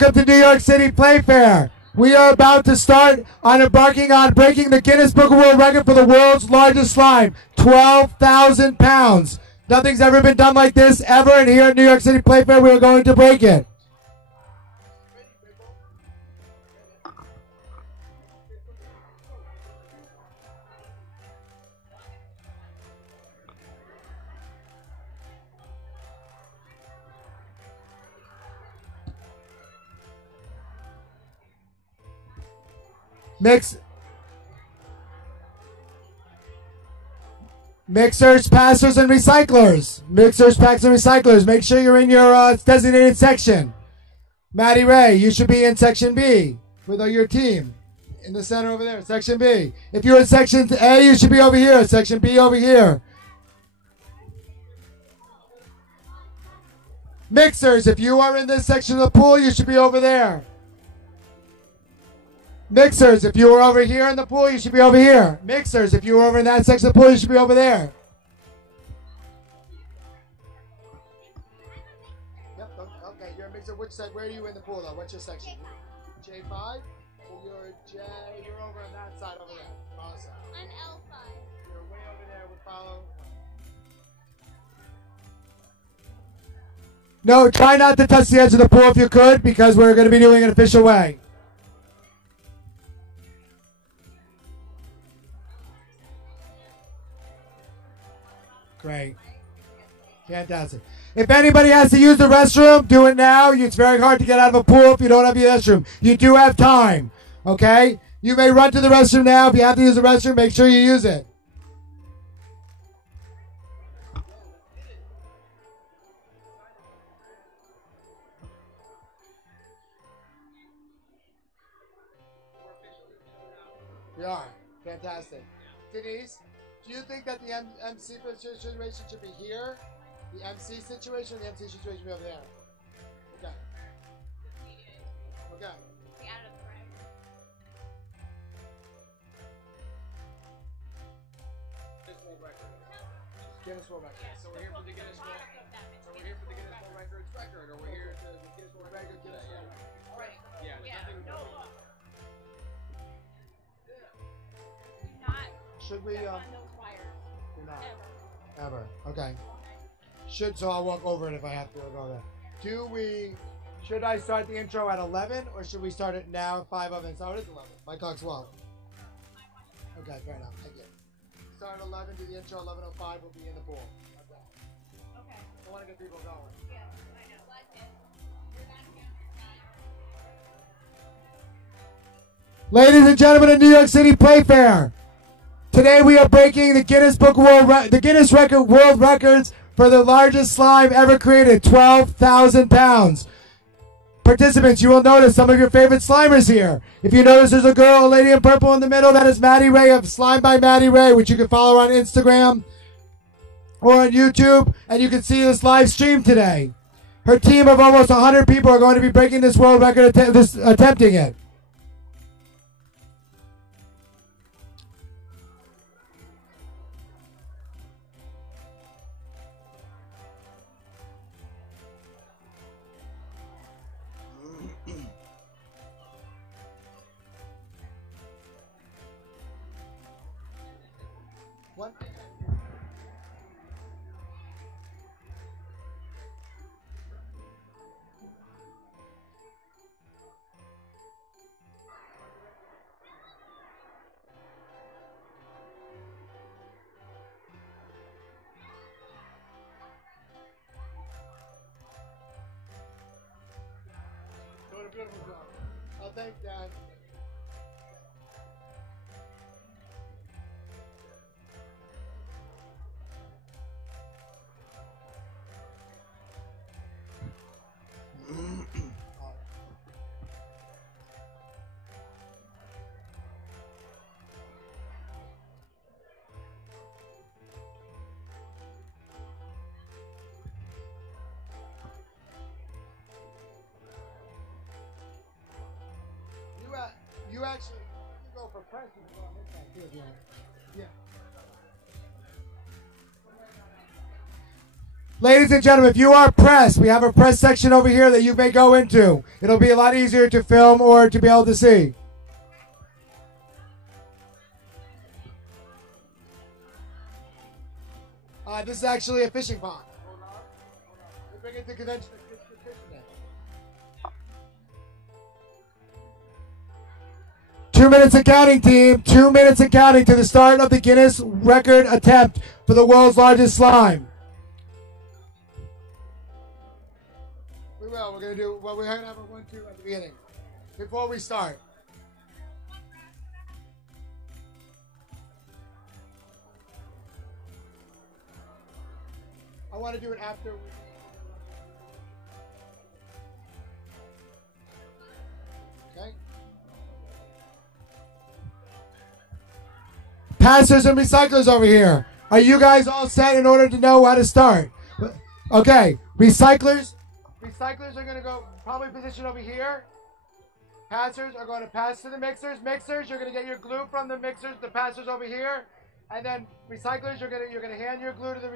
Welcome to New York City Playfair. We are about to start on embarking on breaking the Guinness Book of World Record for the world's largest slime, 12,000 pounds. Nothing's ever been done like this ever, and here at New York City Playfair, we are going to break it. Mixers, passers, and recyclers. Mixers, packers, and recyclers. Make sure you're in your designated section. Maddy Rae, you should be in section B with your team. In the center over there, section B. If you're in section A, you should be over here. Section B over here. Mixers, if you are in this section of the pool, you should be over there. Mixers, if you were over here in the pool, you should be over here. Mixers, if you were over in that section of the pool, you should be over there. Yep, okay, you're a mixer. Which side? Where are you in the pool, though? What's your section? J5? So you're over on that side over there. Awesome. I'm L5. You're way over there with follow. No, try not to touch the edge of the pool if you could, because we're going to be doing it an official way. Great. Fantastic. If anybody has to use the restroom, do it now. It's very hard to get out of a pool if you don't have the restroom. You do have time, okay? You may run to the restroom now. If you have to use the restroom, make sure you use it. We are. Fantastic. Denise? Do you think that the MC situation should be here? The MC situation or the MC situation should be over there? Okay. Okay. Guinness World Record. So we're here for the Guinness World. So we're here for the Guinness World Records record, or we're here for the Guinness World Record. Right. Yeah. Should we? Ever. Okay. So I'll walk over it if I have to go there. Should I start the intro at 11 or should we start it now at 5 of it? So it is 11. My clock's 12. Okay, fair enough. Thank you. Start at 11, do the intro, 11:05, we'll be in the pool. Okay. I want to get people going. Yeah, I know. Ladies and gentlemen of New York City Playfair, today we are breaking the Guinness World Records for the largest slime ever created, 12,000 pounds. Participants, you will notice some of your favorite slimers here. If you notice there's a girl, a lady in purple in the middle, that is Maddy Rae of Slime by Maddy Rae, which you can follow on Instagram or on YouTube, and you can see this live stream today. Her team of almost 100 people are going to be breaking this world record, attempting it. What? Doing a beautiful job. I'll thank Dan. You actually go for president. Yeah. Ladies and gentlemen, if you are press, we have a press section over here that you may go into. It'll be a lot easier to film or to be able to see. This is actually a fishing pond. We bring it to convention. 2 minutes of counting, team. 2 minutes of counting to the start of the Guinness record attempt for the world's largest slime. We will. We're going to do, well, we're going to have a 1-2 at the beginning. Before we start. I want to do it after. Okay. Passers and recyclers over here. Are you guys all set in order to know how to start? Okay. Recyclers are going to go probably position over here. Passers are going to pass to the mixers. Mixers, you're going to get your glue from the mixers. The passers over here. And then recyclers, you're gonna hand your glue to the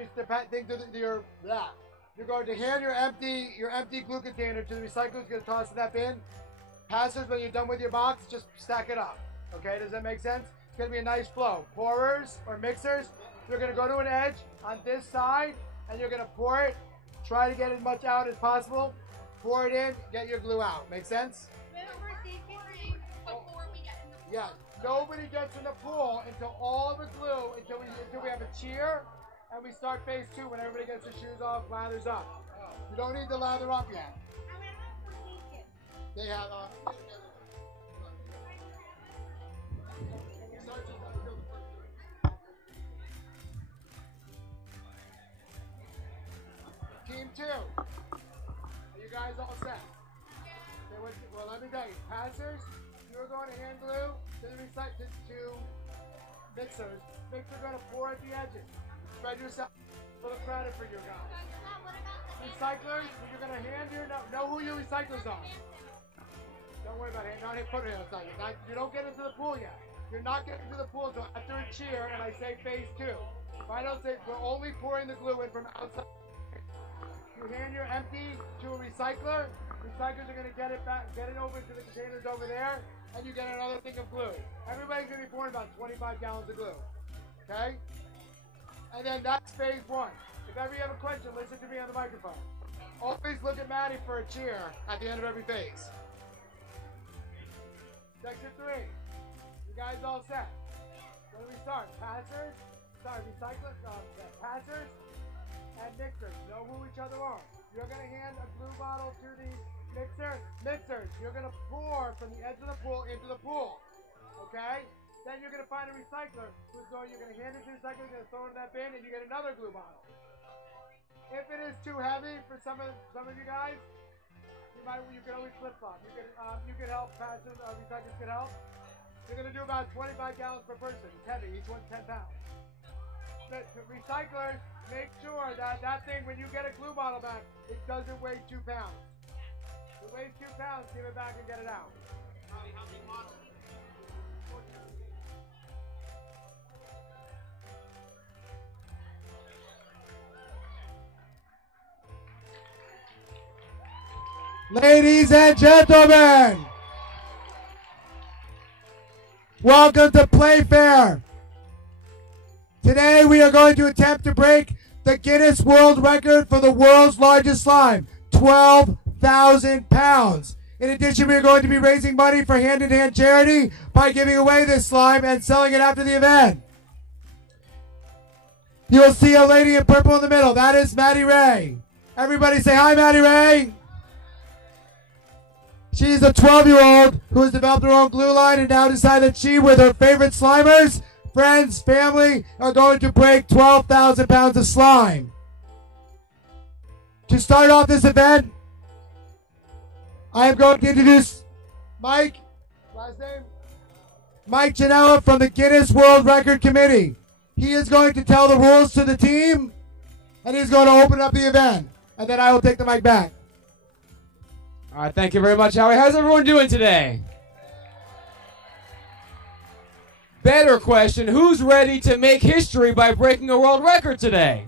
thing to your blah. You're going to hand your empty glue container to the recycler who's gonna toss in that bin. Passers, when you're done with your box, just stack it up. Okay, does that make sense? It's gonna be a nice flow. Pourers or mixers, you're gonna go to an edge on this side and you're gonna pour it. Try to get as much out as possible. Pour it in, get your glue out. Make sense? Yeah. Nobody gets in the pool until all the glue, until we have a cheer, and we start phase 2 when everybody gets their shoes off, lathers up. You don't need to lather up yet. They have Team 2. Are you guys all set? Okay, well, let me tell you. Passers, you're going to hand glue to the recyclers, to mixers. Mixers are going to pour at the edges. Spread yourself. A little credit for your guys. Recyclers, you're going to hand your, know who your recyclers are. Don't worry about it. Not putting it outside. You don't get into the pool yet. You're not getting to the pool until after a cheer and I say phase 2. If I don't say, we're only pouring the glue in from outside. You hand your empty to a recycler. Recyclers are going to get it back, get it over to the containers over there. And you get another thing of glue. Everybody's going to be pouring about 25 gallons of glue. Okay? And then that's phase 1. If ever you have a question, listen to me on the microphone. Always look at Maddie for a cheer at the end of every phase. Section 3. You guys all set? When we start, passers, recyclers, passers, and mixers. Know who each other are. You're going to hand a glue bottle to the mixers, you're going to pour from the edge of the pool into the pool. Okay? Then you're going to find a recycler who's going, you're going to hand it to the recycler, you're going to throw it in that bin, and you get another glue bottle. If it is too heavy for some of you guys, you can always flip-flop. You can help, passers, recyclers can help. You're going to do about 25 gallons per person. It's heavy, each one's 10 pounds. The recyclers, make sure that thing, when you get a glue bottle back, it doesn't weigh 2 pounds. If it weighs 2 pounds, give it back and get it out. How many bottles? Ladies and gentlemen, welcome to Playfair. Today we are going to attempt to break the Guinness World Record for the world's largest slime, 12,000 pounds. In addition, we are going to be raising money for hand-in-hand charity by giving away this slime and selling it after the event. You will see a lady in purple in the middle. That is Maddy Rae. Everybody say hi, Maddy Rae. She's a 12-year-old who has developed her own glue line and now decided that she, with her favorite slimers, friends, family, are going to break 12,000 pounds of slime. To start off this event, I am going to introduce Mike, last name? Mike Janella from the Guinness World Record Committee. He is going to tell the rules to the team, and he's going to open up the event. And then I will take the mic back. All right, thank you very much, Howie. How's everyone doing today? Better question, who's ready to make history by breaking a world record today?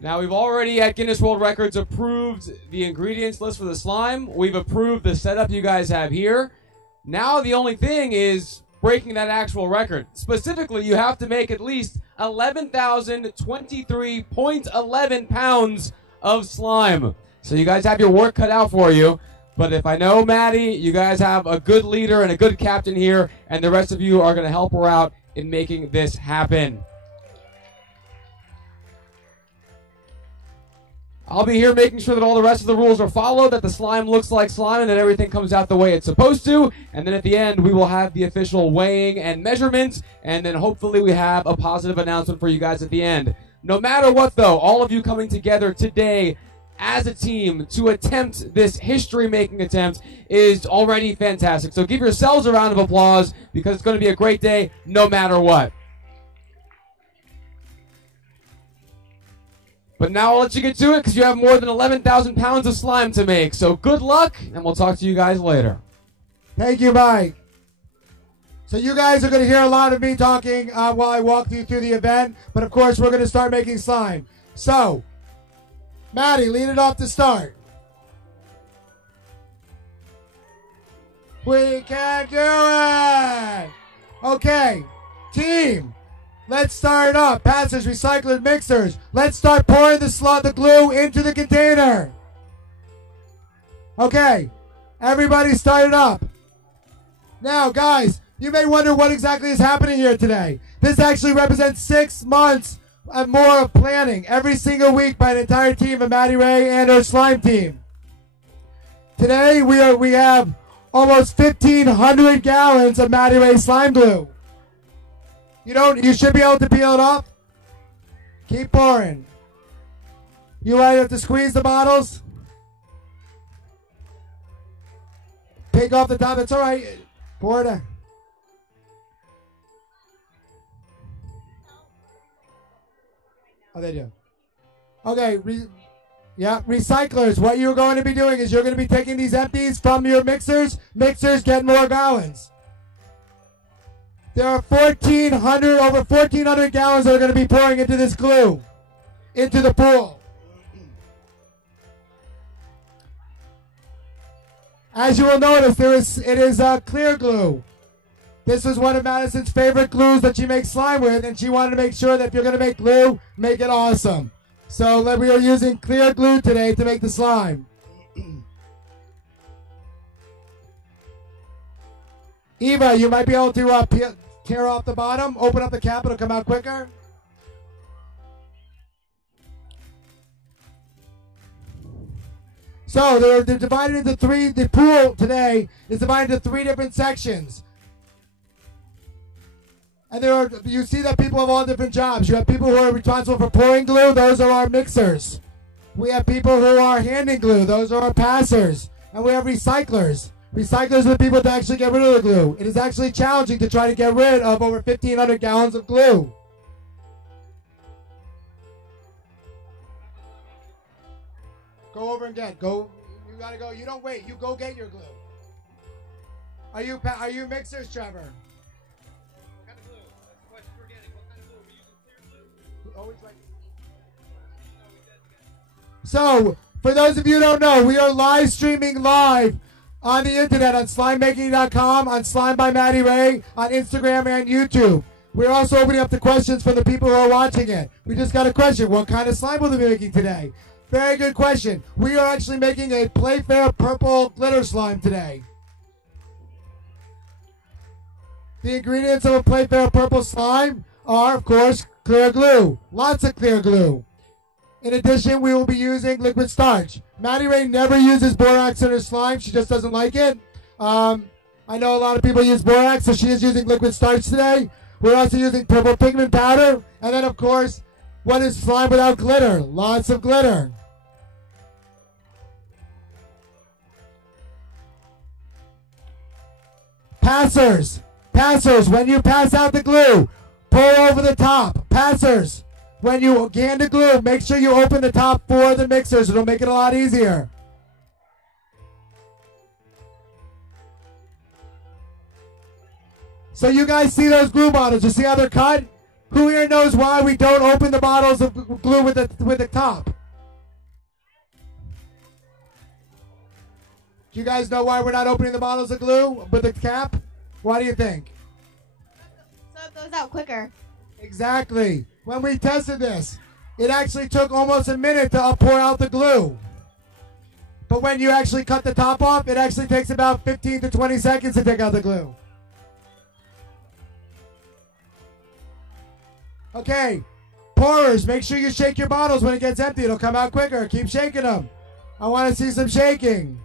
Now, we've already at Guinness World Records approved the ingredients list for the slime. We've approved the setup you guys have here. Now the only thing is breaking that actual record. Specifically, you have to make at least 11,023.11 pounds of slime. So you guys have your work cut out for you. But if I know Maddie, you guys have a good leader and a good captain here, and the rest of you are going to help her out in making this happen. I'll be here making sure that all the rest of the rules are followed, that the slime looks like slime, and that everything comes out the way it's supposed to. And then at the end, we will have the official weighing and measurements, and then hopefully we have a positive announcement for you guys at the end. No matter what, though, all of you coming together today as a team to attempt this history-making attempt is already fantastic. So give yourselves a round of applause, because it's going to be a great day no matter what. But now I'll let you get to it, because you have more than 11,000 pounds of slime to make. So good luck, and we'll talk to you guys later. Thank you, Mike. So you guys are going to hear a lot of me talking while I walk you through the event. But of course, we're going to start making slime. So, Maddie, lead it off to start. We can do it! Okay, team. Let's start up. Passers, recyclers, mixers. Let's start pouring the glue into the container. Okay, everybody start it up. Now, guys, you may wonder what exactly is happening here today. This actually represents 6 months and more of planning every single week by an entire team of Maddy Rae and our slime team. Today, we have almost 1,500 gallons of Maddy Rae slime glue. You should be able to peel it off. Keep pouring. You might have to squeeze the bottles. Take off the top. It's all right. Pour it in. Oh, they do. Okay. Recyclers, what you're going to be doing is you're going to be taking these empties from your mixers. Mixers get more gallons. There are over 1,400 gallons that are going to be pouring into this glue, into the pool. As you will notice, it is clear glue. This was one of Madison's favorite glues that she makes slime with, and she wanted to make sure that if you're going to make glue, make it awesome. So we are using clear glue today to make the slime. Eva, you might be able to tear off the bottom, open up the cap, it'll come out quicker. So they're divided into three. The pool today is divided into 3 different sections. And you see that people have all different jobs. You have people who are responsible for pouring glue. Those are our mixers. We have people who are handing glue. Those are our passers. And we have recyclers. Recyclers are the people to actually get rid of the glue. It is actually challenging to try to get rid of over 1,500 gallons of glue. Go over and get. Go. You gotta go. You don't wait. You go get your glue. Are you mixers, Trevor? What kind of glue? That's the question we're getting. What kind of glue? Are we using clear glue? Always like. So, for those of you who don't know, we are live streaming live on the internet on slimemaking.com, on Slime by Maddy Rae, on Instagram and YouTube. We're also opening up the questions for the people who are watching it. We just got a question. What kind of slime will we be making today? Very good question. We are actually making a Playfair purple glitter slime today. The ingredients of a Playfair purple slime are, of course, clear glue. Lots of clear glue. In addition, we will be using liquid starch. Maddy Rae never uses borax in her slime. She just doesn't like it. I know a lot of people use borax, so she is using liquid starch today. We're also using purple pigment powder. And then, of course, what is slime without glitter? Lots of glitter. Passers. Passers, when you pass out the glue, pull over the top. Passers. When you hand the glue, make sure you open the top for the mixers. It'll make it a lot easier. So you guys see those glue bottles? You see how they're cut? Who here knows why we don't open the bottles of glue with the top? Do you guys know why we're not opening the bottles of glue with the cap? Why do you think? So it goes out quicker. Exactly. When we tested this, it actually took almost a minute to pour out the glue. But when you actually cut the top off, it actually takes about 15 to 20 seconds to take out the glue. Okay, pourers, make sure you shake your bottles when it gets empty. It'll come out quicker. Keep shaking them. I want to see some shaking.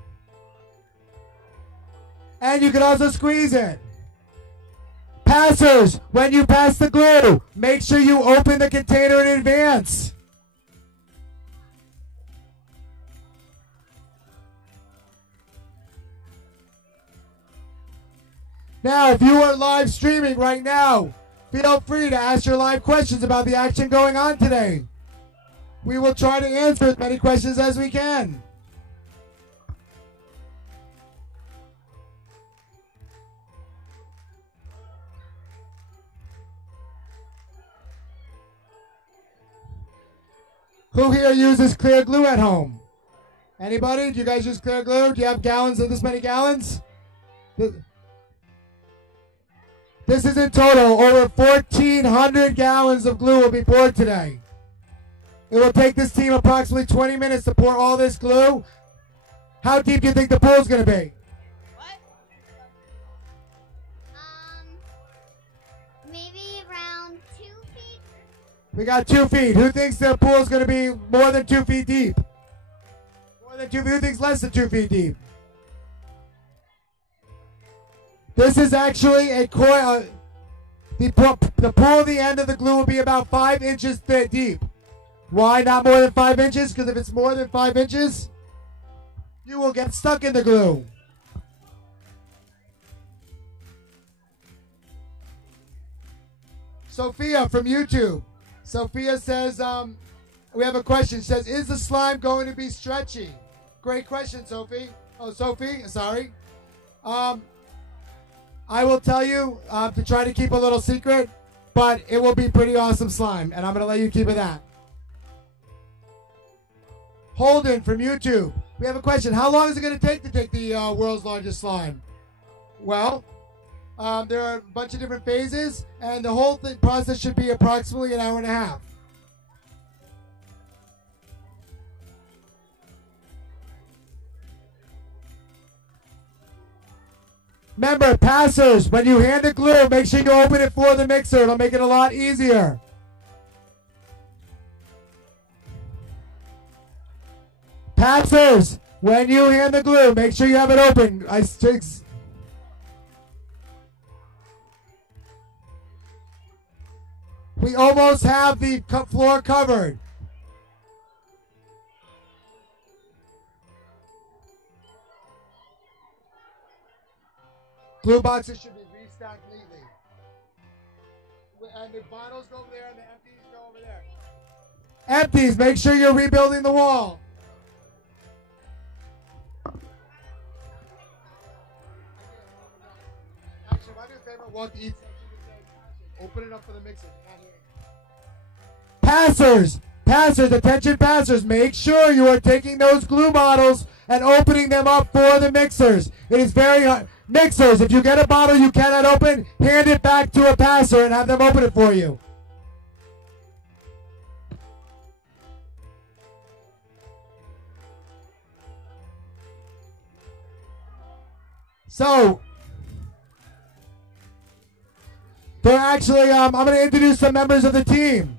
And you can also squeeze it. Passers, when you pass the glue, make sure you open the container in advance. Now, if you are live streaming right now, feel free to ask your live questions about the action going on today. We will try to answer as many questions as we can. Who here uses clear glue at home? Anybody? Do you guys use clear glue? Do you have gallons of this many gallons? This is in total. Over 1,400 gallons of glue will be poured today. It will take this team approximately 20 minutes to pour all this glue. How deep do you think the pool is going to be? What? Maybe around 2 feet. We got 2 feet. Who thinks the pool is going to be more than 2 feet deep? More than 2 feet. Who thinks less than 2 feet deep? This is actually a coil. The pool at the end of the glue will be about 5 inches deep. Why not more than 5 inches? Because if it's more than 5 inches, you will get stuck in the glue. Sophia from YouTube. Sophia says, we have a question. She says, is the slime going to be stretchy? Great question, Sophie. Oh, Sophie, sorry. I will tell you to try to keep a little secret, but it will be pretty awesome slime, and I'm going to let you keep it that. Holden from YouTube. We have a question. How long is it going to take the world's largest slime? Well, there are a bunch of different phases, and the whole process should be approximately an hour and a half. Remember, passers, when you hand the glue, make sure you open it for the mixer. It'll make it a lot easier. Passers, when you hand the glue, make sure you have it open. We almost have the floor covered. Glue boxes should be restacked neatly. And the bottles go over there and the empties go over there. Empties, make sure you're rebuilding the wall. Actually, if I do a favor, walk the east side, open it up for the mixer. Passers, attention passers, make sure you are taking those glue bottles and opening them up for the mixers. It is very hard. Mixers, if you get a bottle you cannot open, hand it back to a passer and have them open it for you. So, they're actually, I'm going to introduce some members of the team.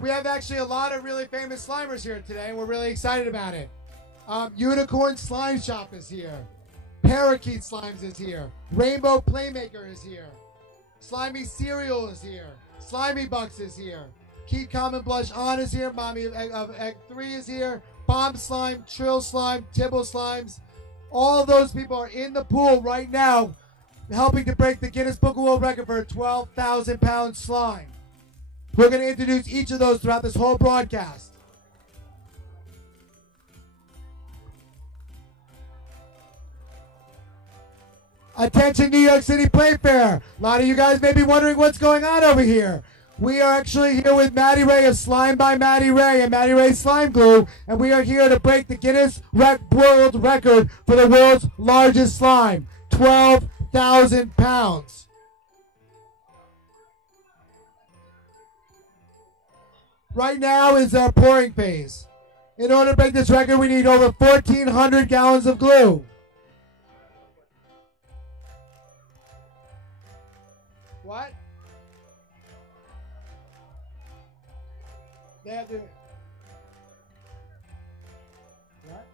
We have actually a lot of really famous Slimers here today, and we're really excited about it. Unicorn Slime Shop is here. Parakeet Slimes is here. Rainbow Playmaker is here. Slimy Cereal is here. Slimy Bucks is here. Keep Calm and Blush On is here. Mommy of Egg 3 is here. Bomb Slime, Trill Slime, Tibble Slimes. All of those people are in the pool right now helping to break the Guinness Book of World Record for a 12,000 pound slime. We're going to introduce each of those throughout this whole broadcast. Attention New York City Playfair. A lot of you guys may be wondering what's going on over here. We are actually here with Maddy Rae of Slime by Maddy Rae and Maddy Rae Slime Glue, and we are here to break the Guinness World Record for the world's largest slime, 12,000 pounds. Right now is our pouring phase. In order to break this record, we need over 1,400 gallons of glue. What? They have to. What?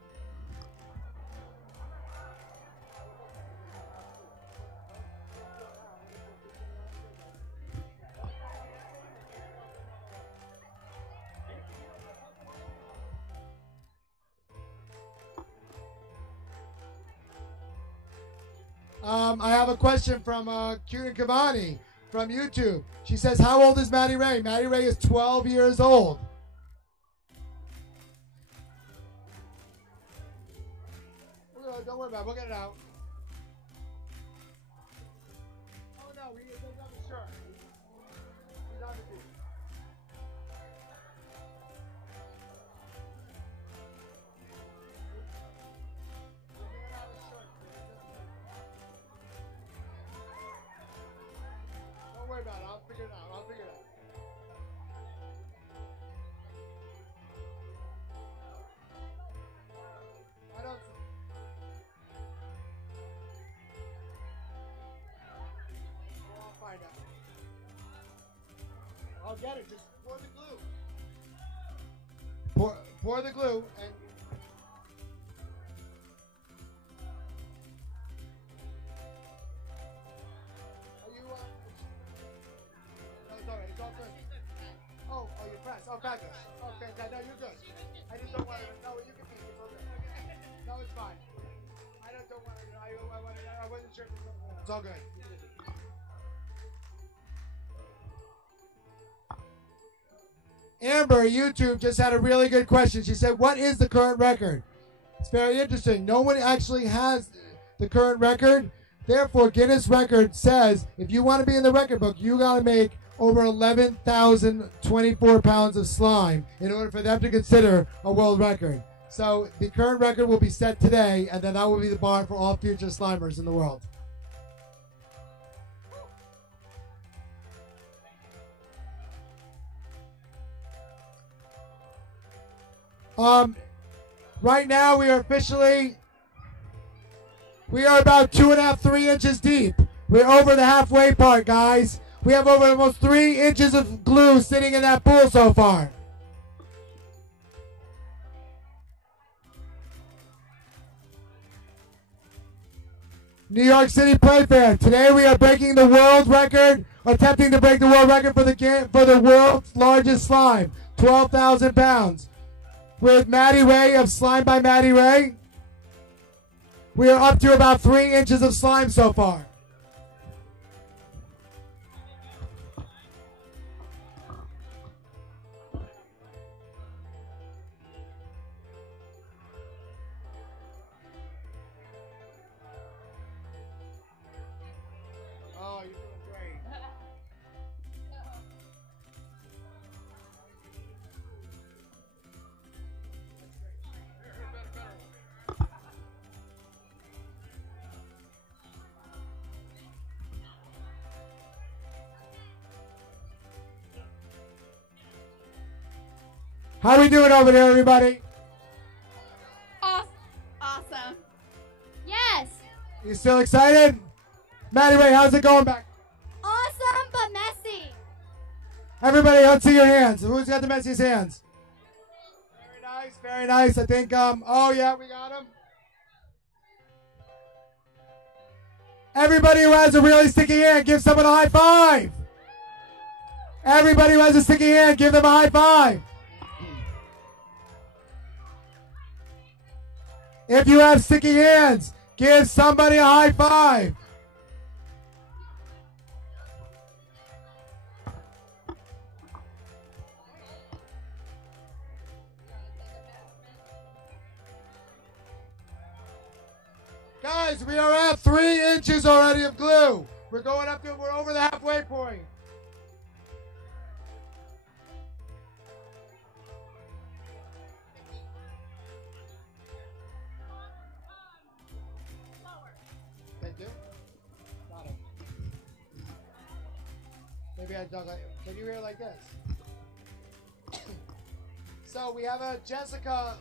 I have a question from Cute and Cavani from YouTube. She says, how old is Maddy Rae? Maddy Rae is 12 years old. Don't worry about it. We'll get it out. Oh, no. He's on the shirt. He's on the beach. Don't worry about it. I'll figure it out. I don't. I'll find out. I'll get it. Just pour the glue. Pour the glue and. Are you? No, it's all right. It's all good. Oh, you're pressed. Oh, fabulous. Oh, fantastic. No, you're good. I just don't want to. No, you can be. It's all good. No, it's fine. I don't want to. I wasn't sure. It's all good. Amber, YouTube, just had a really good question. She said, what is the current record? It's very interesting. No one actually has the current record. Therefore, Guinness record says if you want to be in the record book, you got to make over 11,024 pounds of slime in order for them to consider a world record. So the current record will be set today, and then that will be the bar for all future slimers in the world. Right now we are about 2.5, 3 inches deep. We're over the halfway part, guys. We have over almost 3 inches of glue sitting in that pool so far. New York City Playfair. Today we are breaking the world record, attempting to break the world record for the world's largest slime, 12,000 pounds. With Maddy Rae of Slime by Maddy Rae. We are up to about 3 inches of slime so far. Oh, you're doing great. How we doing over there, everybody? Awesome. Yes. You still excited? Maddy Rae, how's it going back? Awesome, but messy. Everybody, let's see your hands. Who's got the messiest hands? Very nice, very nice. I think, oh yeah, we got them. Everybody who has a really sticky hand, give someone a high five. Everybody who has a sticky hand, give them a high five. If you have sticky hands, give somebody a high five. Guys, we are at 3 inches already of glue. We're going up to, we're over the halfway point. Thank you. Got it. Maybe I dug like, can you hear it like this? So we have a Jessica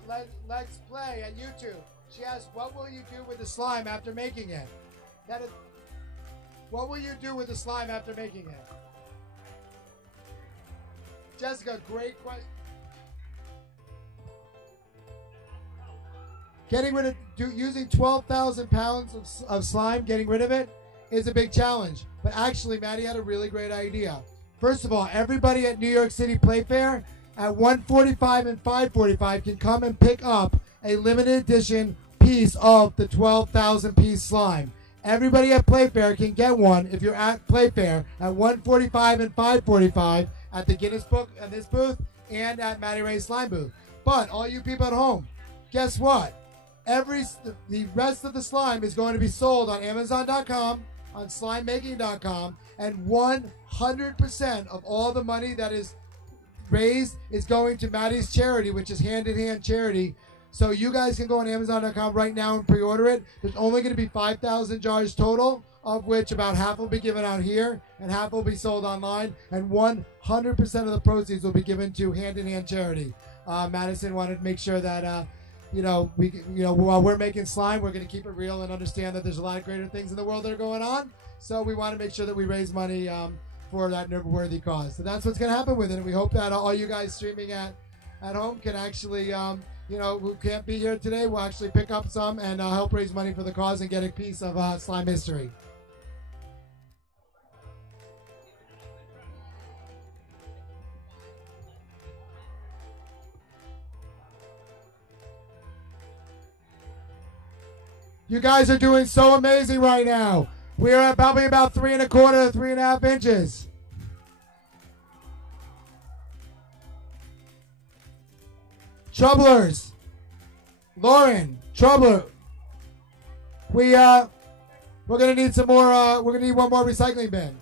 Let's Play at YouTube. She asked, what will you do with the slime after making it? That is, what will you do with the slime after making it? Jessica, great question. Getting rid of, using 12,000 pounds of slime, getting rid of it is a big challenge. But actually, Maddie had a really great idea. First of all, everybody at New York City Playfair at 1:45 and 5:45 can come and pick up a limited edition piece of the 12,000 piece slime. Everybody at Playfair can get one if you're at Playfair at 1:45 and 5:45 at the Guinness book at this booth and at Maddy Rae slime booth. But all you people at home, guess what? The rest of the slime is going to be sold on Amazon.com, on SlimeMaking.com, and 100% of all the money that is raised is going to Maddie's charity, which is Hand in Hand Charity. So you guys can go on Amazon.com right now and pre-order it. There's only going to be 5,000 jars total, of which about half will be given out here and half will be sold online, and 100% of the proceeds will be given to Hand in Hand Charity. Madison wanted to make sure that while we're making slime, we're going to keep it real and understand that there's a lot of greater things in the world that are going on. So we want to make sure that we raise money for that worthy cause. So that's what's going to happen with it. And we hope that all you guys streaming at home can actually, who can't be here today, will actually pick up some and help raise money for the cause and get a piece of slime history. You guys are doing so amazing right now. We are at probably about 3 1/4 to 3.5 inches. Troublers, Lauren, Troubler. We're gonna need some more. We're gonna need one more recycling bin.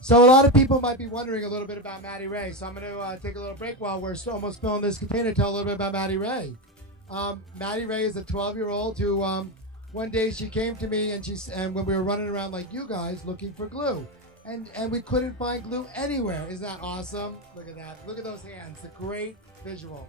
So a lot of people might be wondering a little bit about Maddy Rae. So I'm going to take a little break while we're almost filling this container to tell a little bit about Maddy Rae. Maddy Rae is a 12-year-old who one day she came to me and when we were running around like you guys looking for glue. And we couldn't find glue anywhere. Isn't that awesome? Look at that. Look at those hands. The great visual.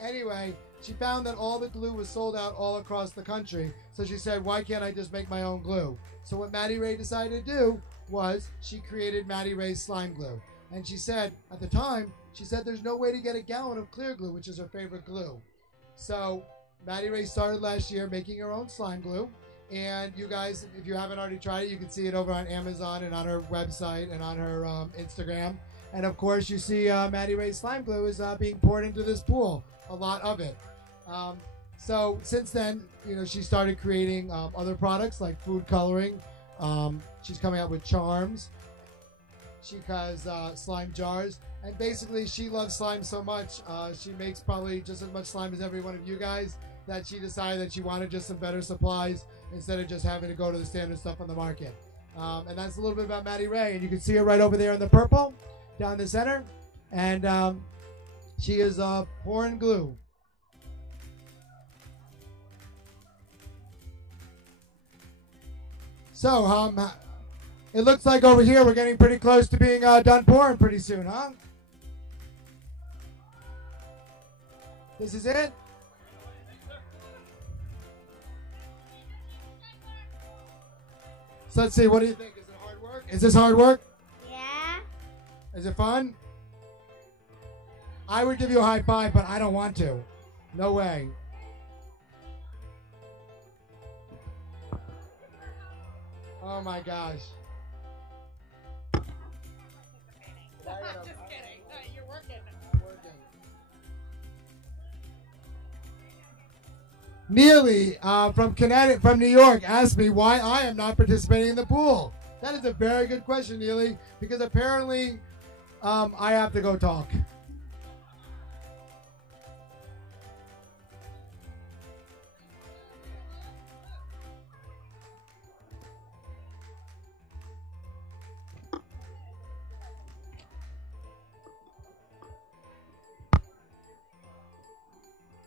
Anyway, she found that all the glue was sold out all across the country. So she said, why can't I just make my own glue? So what Maddy Rae decided to do was she created Maddy Rae slime glue. And she said, at the time, she said there's no way to get a gallon of clear glue, which is her favorite glue. So Maddy Rae started last year making her own slime glue. And you guys, if you haven't already tried it, you can see it over on Amazon and on her website and on her Instagram. And of course, you see Maddy Rae slime glue is being poured into this pool, a lot of it. So since then, she started creating other products like food coloring. She's coming out with charms. She has slime jars. And basically, she loves slime so much, she makes probably just as much slime as every one of you guys, that she decided that she wanted just some better supplies instead of just having to go to the standard stuff on the market. And that's a little bit about Maddy Rae. And you can see her right over there in the purple, down the center. And she is pouring glue. So, it looks like over here we're getting pretty close to being done pouring pretty soon, huh? This is it? So let's see, what do you think? Is it hard work? Is this hard work? Yeah. Is it fun? I would give you a high five, but I don't want to. No way. Oh my gosh. Just kidding. No, Neely from New York asked me why I am not participating in the pool. That is a very good question, Neely, because apparently I have to go talk.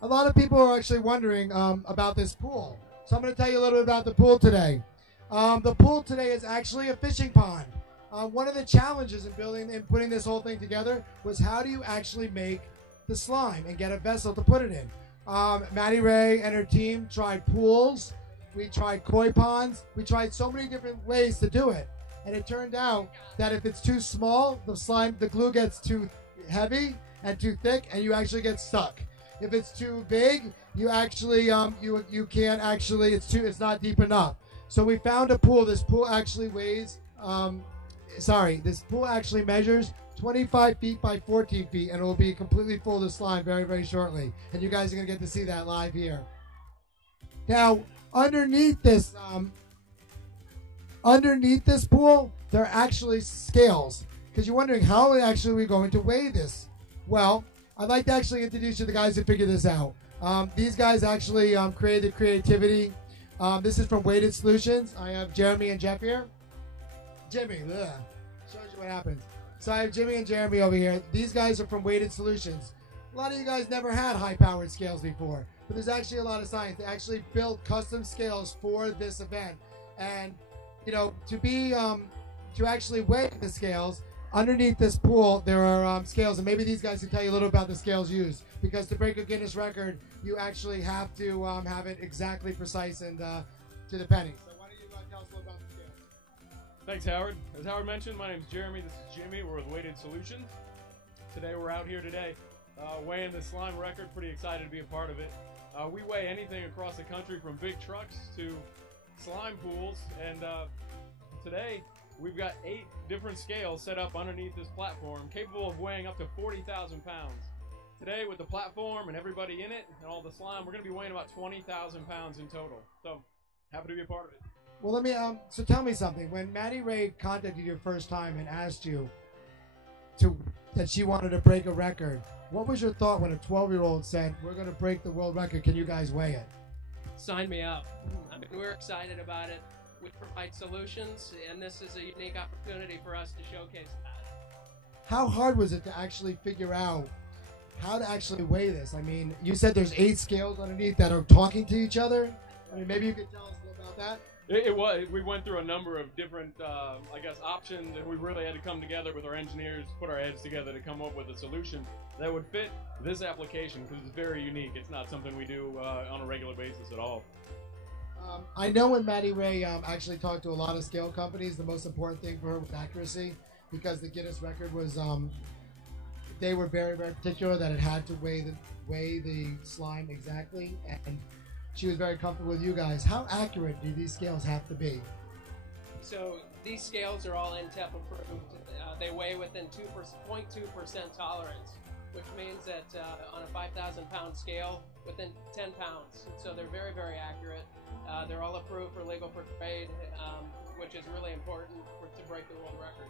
A lot of people are actually wondering about this pool. So I'm going to tell you a little bit about the pool today. The pool today is actually a fishing pond. One of the challenges in building and putting this whole thing together was how do you actually make the slime and get a vessel to put it in. Maddy Rae and her team tried pools. We tried koi ponds. We tried so many different ways to do it. And it turned out that if it's too small, the glue gets too heavy and too thick, and you actually get stuck. If it's too big, you actually you can't actually, it's not deep enough. So we found a pool. This pool actually this pool actually measures 25 feet by 14 feet, and it will be completely full of slime very, very shortly. And you guys are gonna get to see that live here. Now, underneath this pool, there are actually scales. Because you're wondering, how actually are we going to weigh this? Well, I'd like to actually introduce you to the guys who figured this out. These guys actually created creativity. This is from Weighted Solutions. I have Jeremy and Jeff here. Jimmy, shows you what happens. So I have Jimmy and Jeremy over here. These guys are from Weighted Solutions. A lot of you guys never had high-powered scales before, but there's actually a lot of science. They actually built custom scales for this event, and you know, to actually weigh the scales. Underneath this pool, there are scales, and maybe these guys can tell you a little about the scales used. Because to break a Guinness record, you actually have to have it exactly precise and to the penny. So why don't you tell us a little about the scales? Thanks, Howard. As Howard mentioned, my name is Jeremy. This is Jimmy. We're with Weighted Solutions. Today, we're out here today weighing the slime record. Pretty excited to be a part of it. We weigh anything across the country from big trucks to slime pools, and today, we've got 8 different scales set up underneath this platform, capable of weighing up to 40,000 pounds. Today, with the platform and everybody in it and all the slime, we're going to be weighing about 20,000 pounds in total. So, happy to be a part of it. Well, let me. So tell me something. When Maddy Rae contacted you first time and asked you that she wanted to break a record, what was your thought when a 12-year-old said, "We're going to break the world record. Can you guys weigh it?" Sign me up. I mean, we're excited about it. We provide solutions, and this is a unique opportunity for us to showcase that. How hard was it to actually figure out how to actually weigh this? I mean, you said there's 8 scales underneath that are talking to each other. I mean, maybe you could tell us a little about that. It was. We went through a number of different, I guess, options, and we really had to come together with our engineers, put our heads together to come up with a solution that would fit this application, because it's very unique. It's not something we do on a regular basis at all. I know when Maddy Rae actually talked to a lot of scale companies, the most important thing for her was accuracy, because the Guinness record was, they were very, very particular that it had to weigh the slime exactly, and she was very comfortable with you guys. How accurate do these scales have to be? So these scales are all NTEP approved. They weigh within 0.2% tolerance, which means that on a 5,000 pound scale, within 10 pounds. So they're very, very accurate. They're all approved for legal for trade, which is really important to break the world record.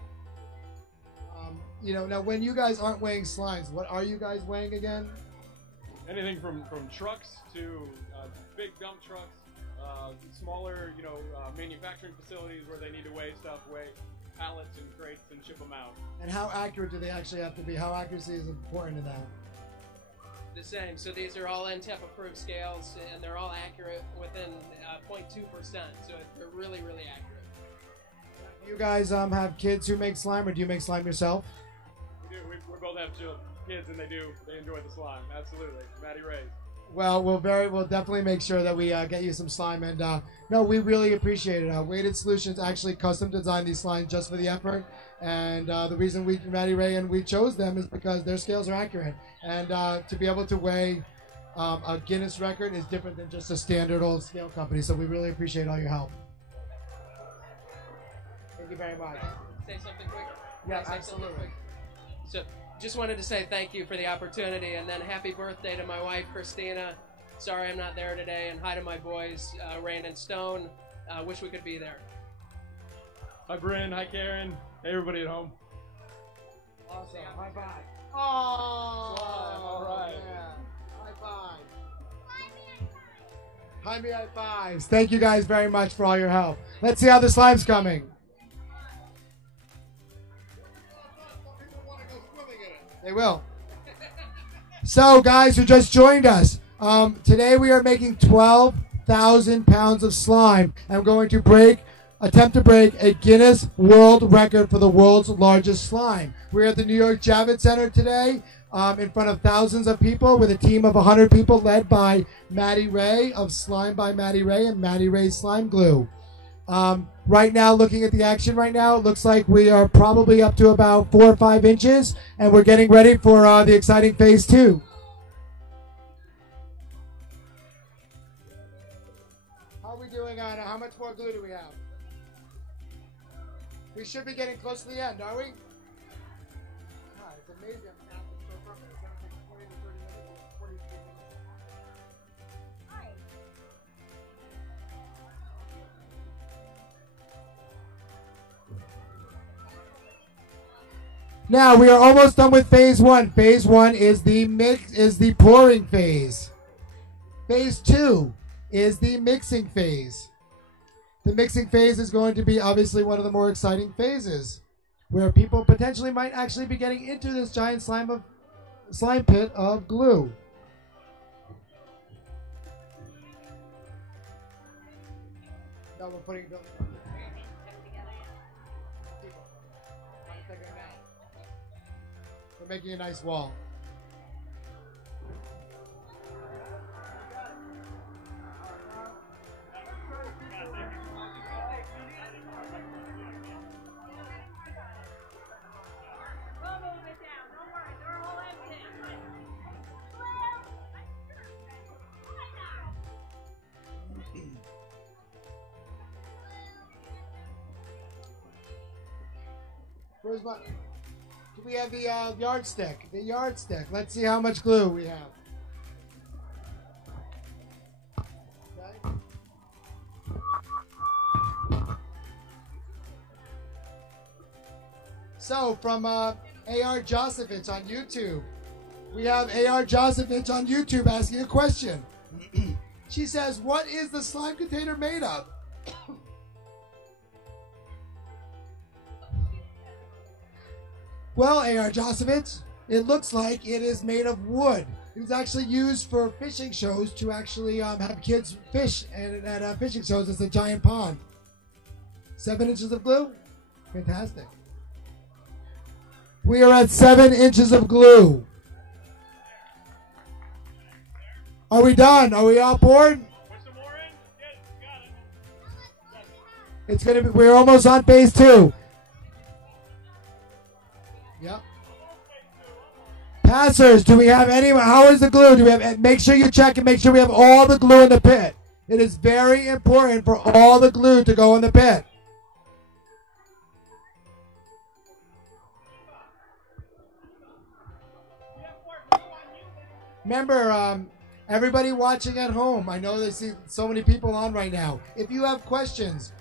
You know, now when you guys aren't weighing slimes, what are you guys weighing again? Anything from trucks to big dump trucks, smaller, manufacturing facilities where they need to weigh pallets and crates and ship them out. And how accurate do they actually have to be? How accuracy is important in that? The same. So these are all NTEP approved scales, and they're all accurate within 0.2%. So they're really, really accurate. Do you guys have kids who make slime, or do you make slime yourself? We do. We both have kids, and they enjoy the slime. Absolutely. Maddy Rae. Well, we'll definitely make sure that we get you some slime, and no, we really appreciate it. Weighted Solutions actually custom designed these slimes just for the effort, and the reason Maddy Rae and we chose them is because their scales are accurate, and to be able to weigh a Guinness record is different than just a standard old scale company. So we really appreciate all your help. Thank you very much. Say something quick. Yeah, absolutely. So just wanted to say thank you for the opportunity, and then happy birthday to my wife, Christina. Sorry I'm not there today. And hi to my boys, Rand and Stone. Wish we could be there. Hi, Bryn. Hi, Karen. Hey, everybody at home. Awesome. High five. Oh, all right. Yeah. High five. High me high fives. Thank you guys very much for all your help. Let's see how the slime's coming. They will. So, guys who just joined us, today we are making 12,000 pounds of slime. I'm going to attempt to break a Guinness World Record for the world's largest slime. We're at the New York Javits Center today in front of thousands of people with a team of 100 people led by Maddy Rae of Slime by Maddy Rae and Maddy Rae Slime Glue. Right now, looking at the action right now, it looks like we are probably up to about 4 or 5 inches, and we're getting ready for the exciting phase 2. How are we doing on how much more glue do we have? We should be getting close to the end, are we? God, it's amazing. Now we are almost done with phase 1. Phase 1 is the pouring phase. Phase 2 is the mixing phase. The mixing phase is going to be obviously one of the more exciting phases, where people potentially might actually be getting into this giant slime pit of glue. Now we're putting it. We're making a nice wall. Where's my... Do we have the yardstick? The yardstick. Let's see how much glue we have. Okay. So, from A.R. Josevich on YouTube, we have A.R. Josevich on YouTube asking a question. She says, what is the slime container made of? Well, A.R. Josevich, it looks like it is made of wood. It is actually used for fishing shows to actually have kids fish at fishing shows. It's a giant pond. 7 inches of glue? Fantastic. We are at 7 inches of glue. Are we done? Are we all bored? Put some more in. Yes, got it. It's gonna be. We're almost on phase 2. Yep. Passers, do we have any? How is the glue? Do we have? Make sure you check and make sure we have all the glue in the pit. It is very important for all the glue to go in the pit. Remember, everybody watching at home, I know there's so many people on right now. If you have questions,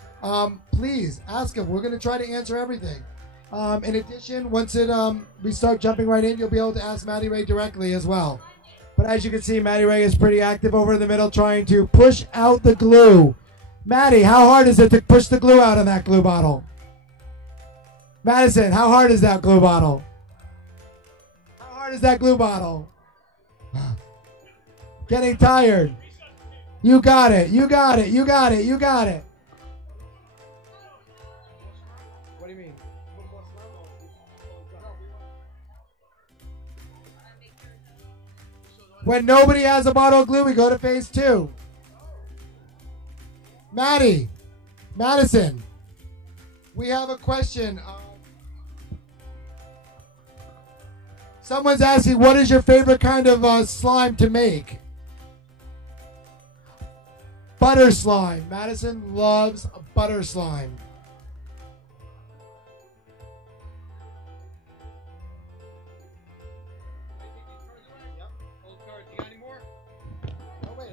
please ask them. We're going to try to answer everything. In addition, once we start jumping right in, you'll be able to ask Maddy Rae directly as well. But as you can see, Maddy Rae is pretty active over in the middle trying to push out the glue. Maddie, how hard is it to push the glue out of that glue bottle? Madison, how hard is that glue bottle? How hard is that glue bottle? Getting tired. You got it. You got it. You got it. You got it. What do you mean? When nobody has a bottle of glue, we go to phase 2. Maddie, Madison, we have a question. Someone's asking, what is your favorite kind of slime to make? Butter slime. Madison loves butter slime. Old cards. You got any more? Oh, wait,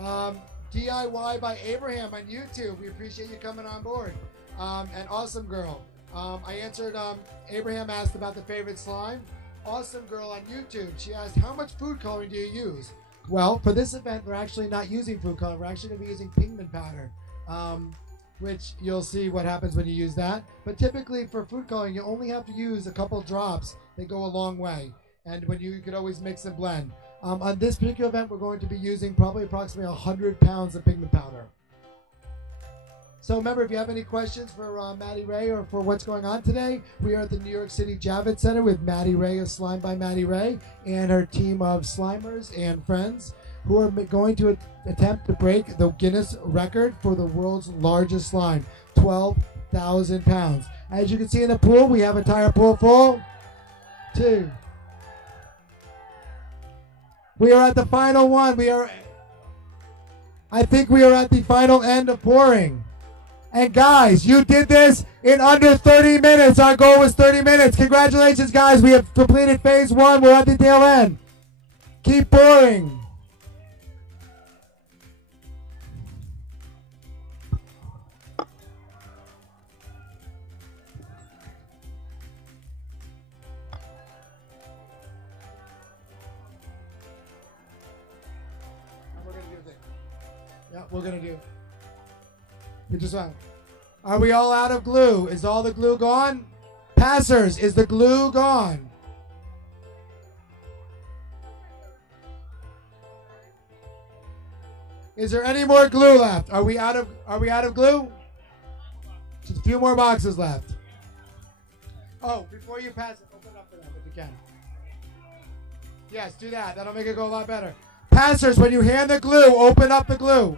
DIY by Abraham on YouTube. We appreciate you coming on board. And Awesome Girl. I answered, Abraham asked about the favorite slime. Awesome Girl on YouTube. She asked, how much food coloring do you use? Well, for this event, we're actually not using food coloring. We're actually going to be using pigment powder, which you'll see what happens when you use that. But typically for food coloring, you only have to use a couple drops. They go a long way. And when you could always mix and blend. On this particular event, we're going to be using probably approximately 100 pounds of pigment powder. So remember, if you have any questions for Maddy Rae or for what's going on today, we are at the New York City Javits Center with Maddy Rae of Slime by Maddy Rae and her team of Slimers and friends who are going to attempt to break the Guinness record for the world's largest slime, 12,000 pounds. As you can see in the pool, we have an entire pool full. 2. We are at the final one. I think we are at the final end of pouring. And guys, you did this in under 30 minutes. Our goal was 30 minutes. Congratulations, guys. We have completed phase 1. We're at the tail end. Keep pouring. We're gonna do. We just want. Are we all out of glue? Is all the glue gone? Passers, is the glue gone? Is there any more glue left? Are we out of glue? Just a few more boxes left. Oh, before you pass it, open up for them if you can. Yes, do that. That'll make it go a lot better. Passers, when you hand the glue, open up the glue.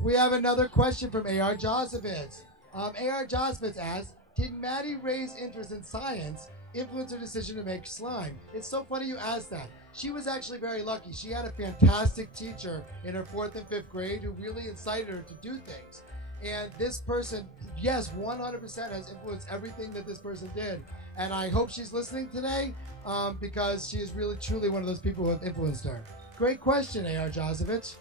We have another question from A.R. Josevitz. A.R. Josevitz asks, did Maddy Rae's interest in science influence her decision to make slime? It's so funny you asked that. She was actually very lucky. She had a fantastic teacher in her 4th and 5th grade who really incited her to do things. And this person, yes, 100% has influenced everything that this person did. And I hope she's listening today because she is really, truly one of those people who have influenced her. Great question, A.R. Josevitz.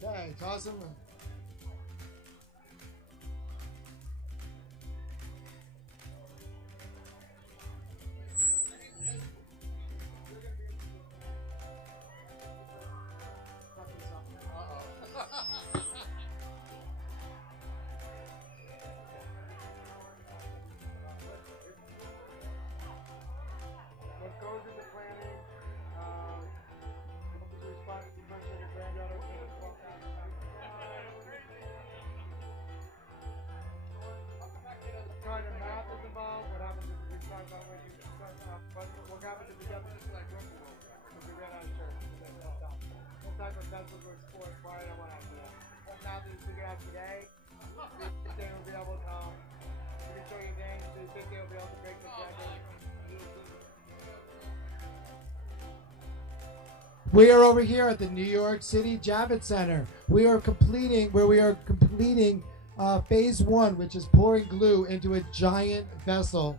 Okay, it's awesome. What goes into planning? Kind of math is involved. What happens if we talk about when you start what happens if we get this like rookie if we ran out of church? What type of pencils or sports? Why don't want to do that? What math did you figure out today? Then we'll be able to we can show you things. Do you think they'll be able to break the record? We are over here at the New York City Javits Center. We are completing phase 1, which is pouring glue into a giant vessel.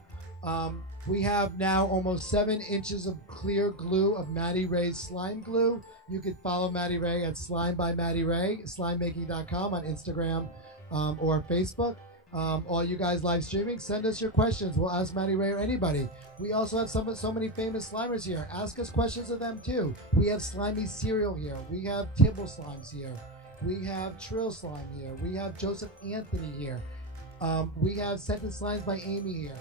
We have now almost 7 inches of clear glue of Maddy Rae's slime glue. You can follow Maddy Rae at Slime by Maddy Rae, slimemaking.com on Instagram or Facebook. All you guys live streaming, send us your questions. We'll ask Maddy Rae or anybody. We also have so many famous slimers here. Ask us questions of them too. We have Slimy Cereal here. We have Tibble Slimes here. We have Trill Slime here. We have Joseph Anthony here. We have Sentence Slimes by Amy here.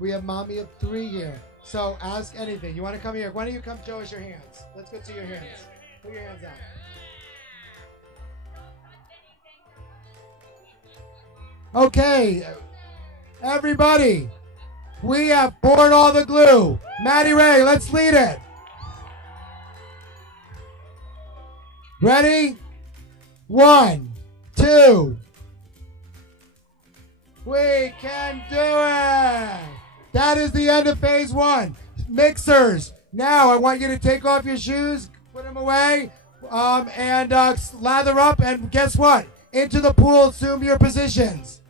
We have Mommy of 3 here. So ask anything. You want to come here? Why don't you come show us your hands? Let's go see your hands. Put your hands out. Okay, everybody, we have poured all the glue. Maddy Rae, let's lead it. Ready? 1, 2. We can do it. That is the end of phase 1. Mixers. Now I want you to take off your shoes, put them away, and lather up. And guess what? Into the pool, assume your positions.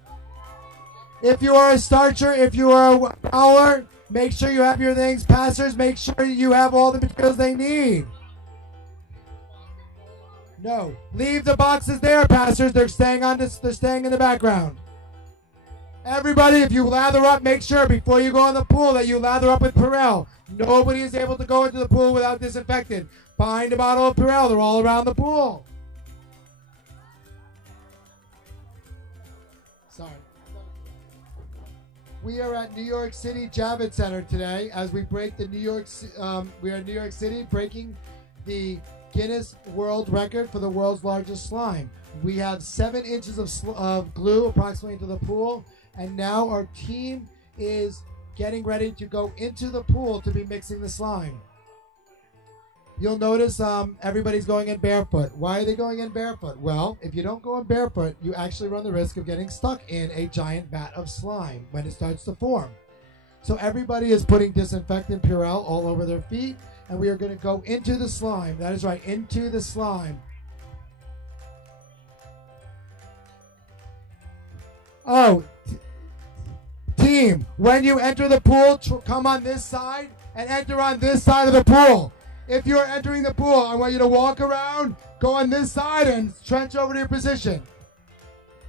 If you are a starcher, if you are a bowler, make sure you have your things. Passers, make sure you have all the materials they need. No, leave the boxes there, passers. They're staying on this. They're staying in the background. Everybody, if you lather up, make sure before you go in the pool that you lather up with Purell. Nobody is able to go into the pool without disinfectant. Find a bottle of Purell. They're all around the pool. Sorry. We are at New York City Javits Center today as we break the we are in New York City breaking the Guinness World Record for the world's largest slime. We have 7 inches of glue approximately into the pool, and now our team is getting ready to go into the pool to be mixing the slime. You'll notice everybody's going in barefoot. Why are they going in barefoot? Well, if you don't go in barefoot, you actually run the risk of getting stuck in a giant vat of slime when it starts to form. So everybody is putting disinfectant Purell all over their feet, and we are going to go into the slime. That is right, into the slime. Oh, team, when you enter the pool, come on this side and enter on this side of the pool. If you're entering the pool, I want you to walk around, go on this side, and trench over to your position.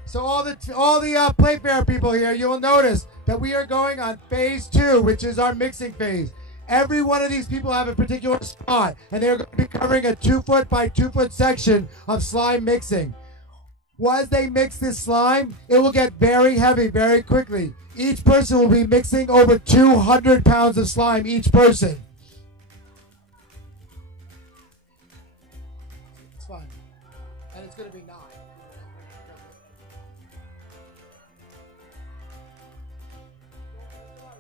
So all the Playfair people here, you will notice that we are going on phase 2, which is our mixing phase. Every one of these people have a particular spot, and they're going to be covering a 2-foot by 2-foot section of slime mixing. As they mix this slime, it will get very heavy very quickly. Each person will be mixing over 200 pounds of slime, each person. It's fun. And it's going to be 9.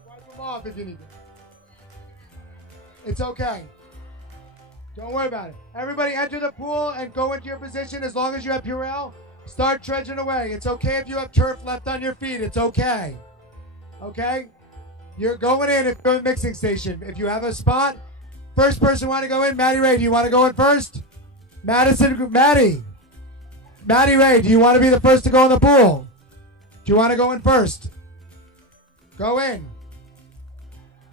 Wipe them off if you need to. It's okay. Don't worry about it. Everybody enter the pool and go into your position as long as you have Purell. Start trudging away. It's okay if you have turf left on your feet. It's okay. Okay? You're going in if you're in the mixing station. If you have a spot, first person want to go in, Maddy Rae, do you want to go in first? Maddy Rae, do you want to be the first to go in the pool? Do you want to go in first? Go in.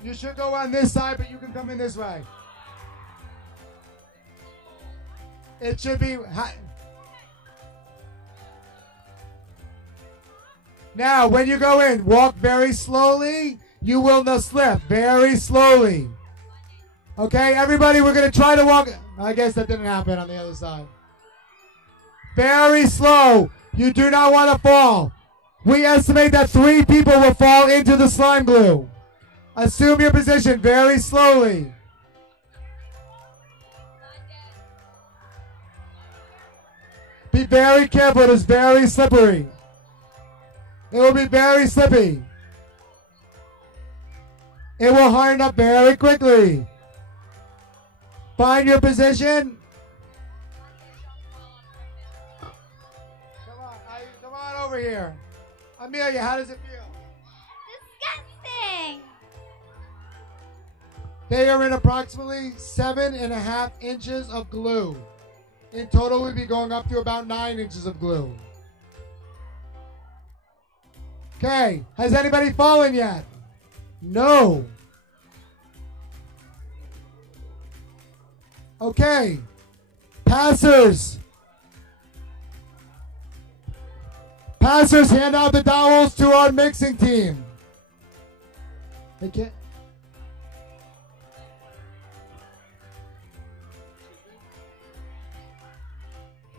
You should go on this side, but you can come in this way. It should be... Now, when you go in, walk very slowly. You will not slip. Very slowly. Okay, everybody, we're going to try to walk... I guess that didn't happen on the other side. Very slow. You do not want to fall. We estimate that 3 people will fall into the slime glue. Assume your position very slowly. Be very careful. It is very slippery. It will be very slippy. It will harden up very quickly. Find your position. Come on over here. Amelia, how does it feel? Disgusting. They are in approximately 7.5 inches of glue. In total, we'd be going up to about 9 inches of glue. Okay, has anybody fallen yet? No. Okay, passers. Passers, hand out the dowels to our mixing team. They can't.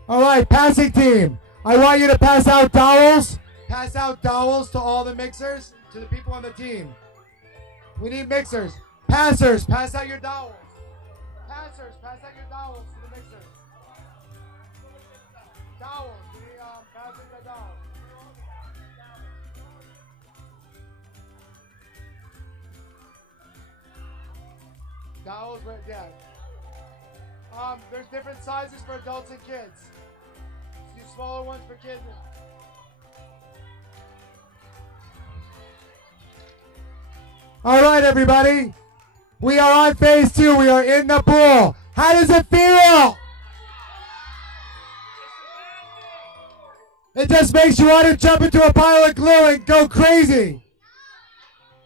All right, passing team. I want you to pass out dowels. Pass out dowels to all the mixers, to the people on the team. We need mixers. Passers, pass out your dowels. Passers, pass out your dowels to the mixers. Dowels, we need passers the dowels. Dowels, yeah. There's different sizes for adults and kids. Do smaller ones for kids. All right, everybody. We are on phase 2. We are in the pool. How does it feel? It just makes you want to jump into a pile of glue and go crazy.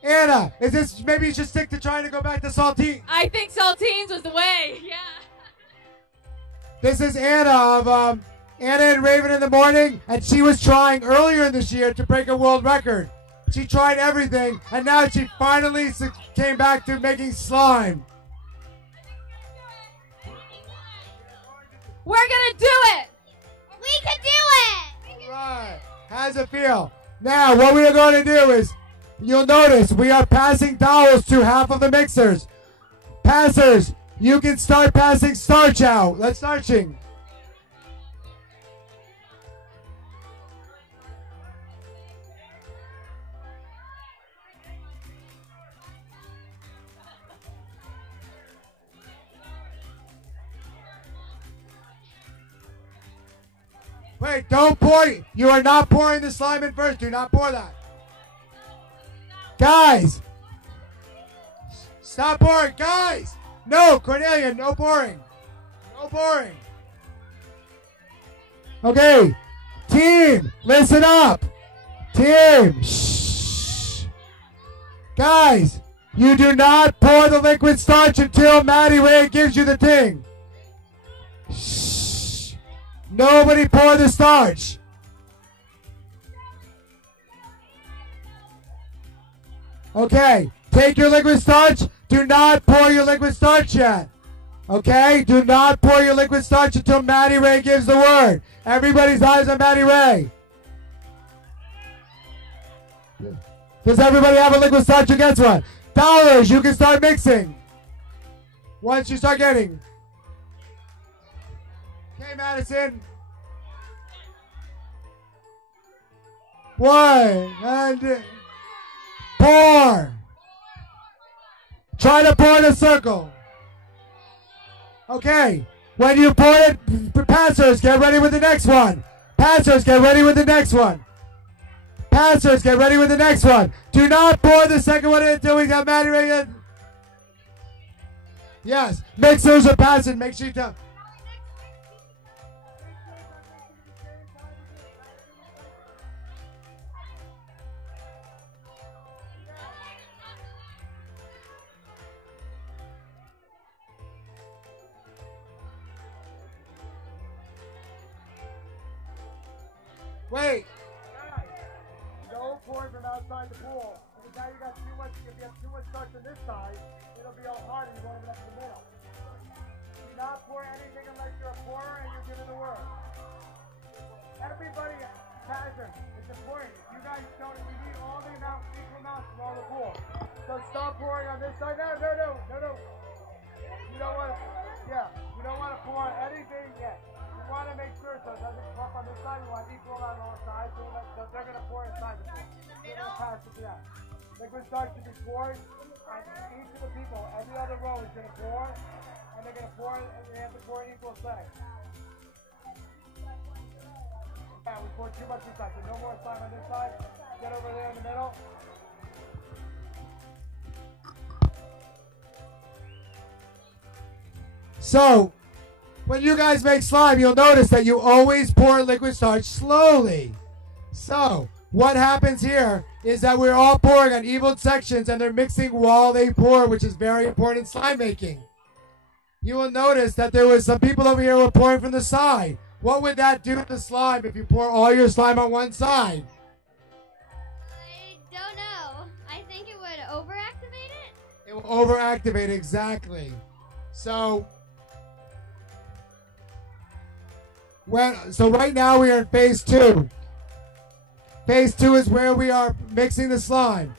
Anna, is this maybe you should stick to trying to go back to saltine? I think saltines was the way. Yeah. This is Anna of Anna and Raven in the Morning, and she was trying earlier this year to break a world record. She tried everything, and now she finally came back to making slime. We're gonna do it. We can do it. All right. How does it feel? Now, what we are going to do is, you'll notice we are passing towels to half of the mixers. Passers, you can start passing starch out. Let's starching. Wait, don't pour. You are not pouring the slime in first. Do not pour that. Guys, stop pouring. Guys, no, Cornelia, no pouring. No pouring. Okay, team, listen up. Team, shh. Guys, you do not pour the liquid starch until Maddy Rae gives you the thing. Shh. Nobody pour the starch. Okay, take your liquid starch. Do not pour your liquid starch yet. Okay, do not pour your liquid starch until Maddy Rae gives the word. Everybody's eyes on Maddy Rae. Does everybody have a liquid starch who gets one? Dollars, you can start mixing. Once you start getting. Okay, Madison. One, and pour. Try to pour in a circle. Okay, when you pour it, passers, get ready with the next one. Passers, get ready with the next one. Passers, get ready with the next one. Do not pour the second one until we got Maddy Rae in. Yes, mixers are passing. Make sure you tell. Wait. Guys, no pouring from outside the pool. Because now you got too much, if you have too much starch on this side, it'll be all hard and you won't have enough in the middle. Do not pour anything unless you're a pourer and you're giving the word. Everybody has them. It's important. If you guys don't, we need all the amount, equal amounts from all the pool. So stop pouring on this side. No. You don't want to, you don't want to pour anything yet. You want to make sure so it doesn't clump on this side. You want equal on all sides. So they're going to pour inside the pool. They're going to pass it to that. Liquid starch to be poured. And each of the people, every other row is going to pour. And they're going to pour it, and they have to pour an equal say. Yeah, we poured too much this side. So no more slime on this side. Get over there in the middle. So, when you guys make slime, you'll notice that you always pour liquid starch slowly. So, what happens here is that we're all pouring on even sections and they're mixing while they pour, which is very important in slime making. You will notice that there was some people over here who were pouring from the side. What would that do to the slime if you pour all your slime on one side? I don't know. I think it would overactivate it. It will overactivate, exactly. So right now we are in phase 2. Phase 2 is where we are mixing the slime.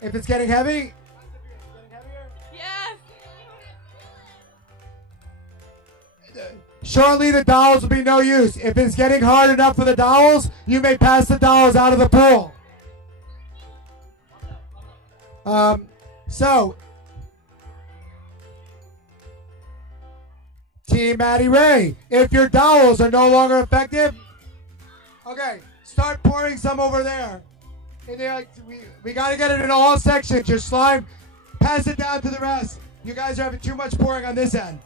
If it's getting heavy, Yes. shortly the dowels will be no use. If it's getting hard enough for the dowels, you may pass the dowels out of the pool. So Team Maddy Rae. If your dowels are no longer effective, okay, start pouring some over there. And they're like, we got to get it in all sections. Your slime, pass it down to the rest. You guys are having too much pouring on this end.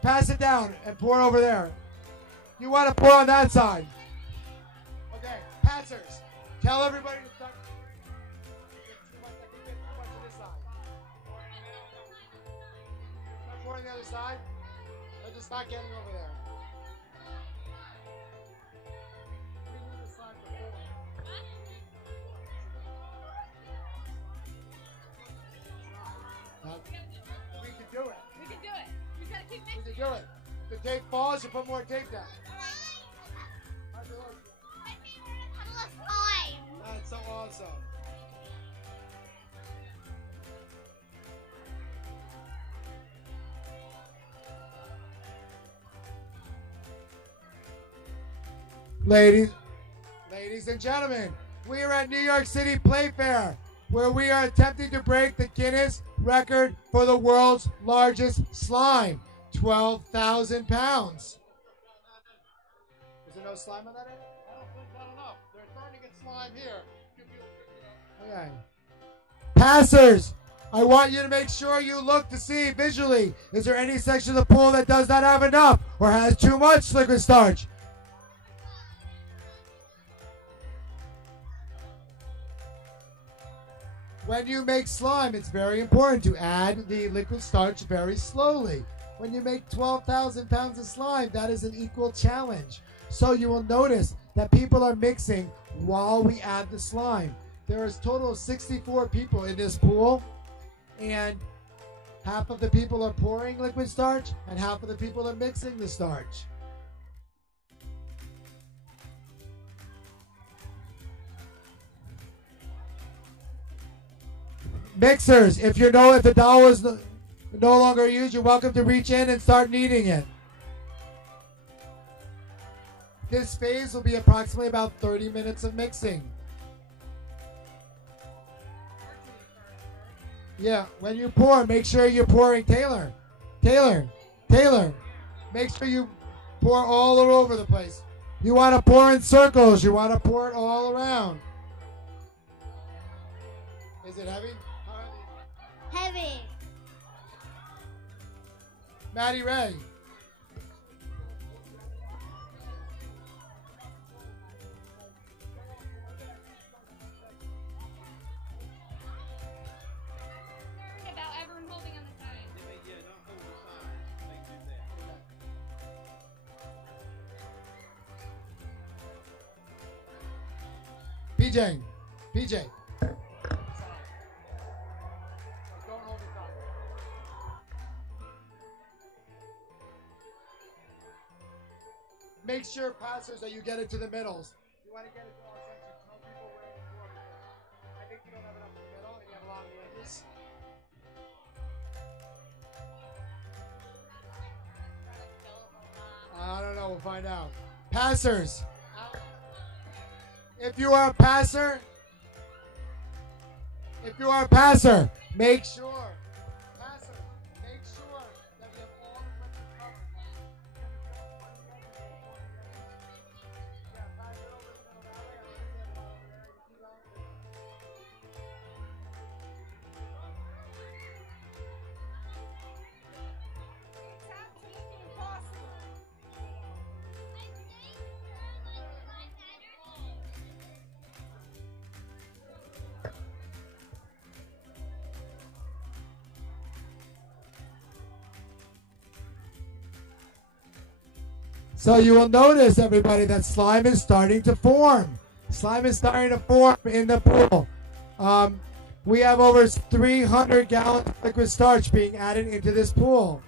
Pass it down and pour over there. You want to pour on that side. Okay, passers, tell everybody to start. Too much on this side. Start pouring the other side. Or just not getting over there. We need the slime to pour. We can do it. We can do it. We gotta keep We mixing. can do it. If the tape falls, you put more tape down. How's it look? That's so awesome. Ladies and gentlemen, we are at New York City Playfair, where we are attempting to break the Guinness record for the world's largest slime, 12,000 pounds. Is there no slime on that end? I don't think not enough. They're starting to get slime here. Okay. Passers, I want you to make sure you look to see visually, is there any section of the pool that does not have enough or has too much liquid starch? When you make slime, it's very important to add the liquid starch very slowly. When you make 12,000 pounds of slime, that is an equal challenge. So you will notice that people are mixing while we add the slime. There is a total of 64 people in this pool, and half of the people are pouring liquid starch and half of the people are mixing the starch. Mixers, if the dowel is no longer used, you're welcome to reach in and start kneading it. This phase will be approximately about 30 minutes of mixing. Yeah, when you pour, make sure you're pouring. Taylor, make sure you pour all over the place. You want to pour in circles. You want to pour it all around. Is it heavy? Heavy. Maddy Rae. About everyone holding on the side. PJ. Make sure, passers, that you get it to the middles. You want to get it to all sections. Tell people where to pour it. I think you don't have enough in the middle, and you have a lot on the edges. I don't know. We'll find out. Passers. If you are a passer, make sure. Passers, make sure that we have all the pressure covered. Yeah, pass it over the middle that way. I think we have a lot over there. You see that? So you will notice, everybody, that slime is starting to form. Slime is starting to form in the pool. We have over 300 gallons of liquid starch being added into this pool.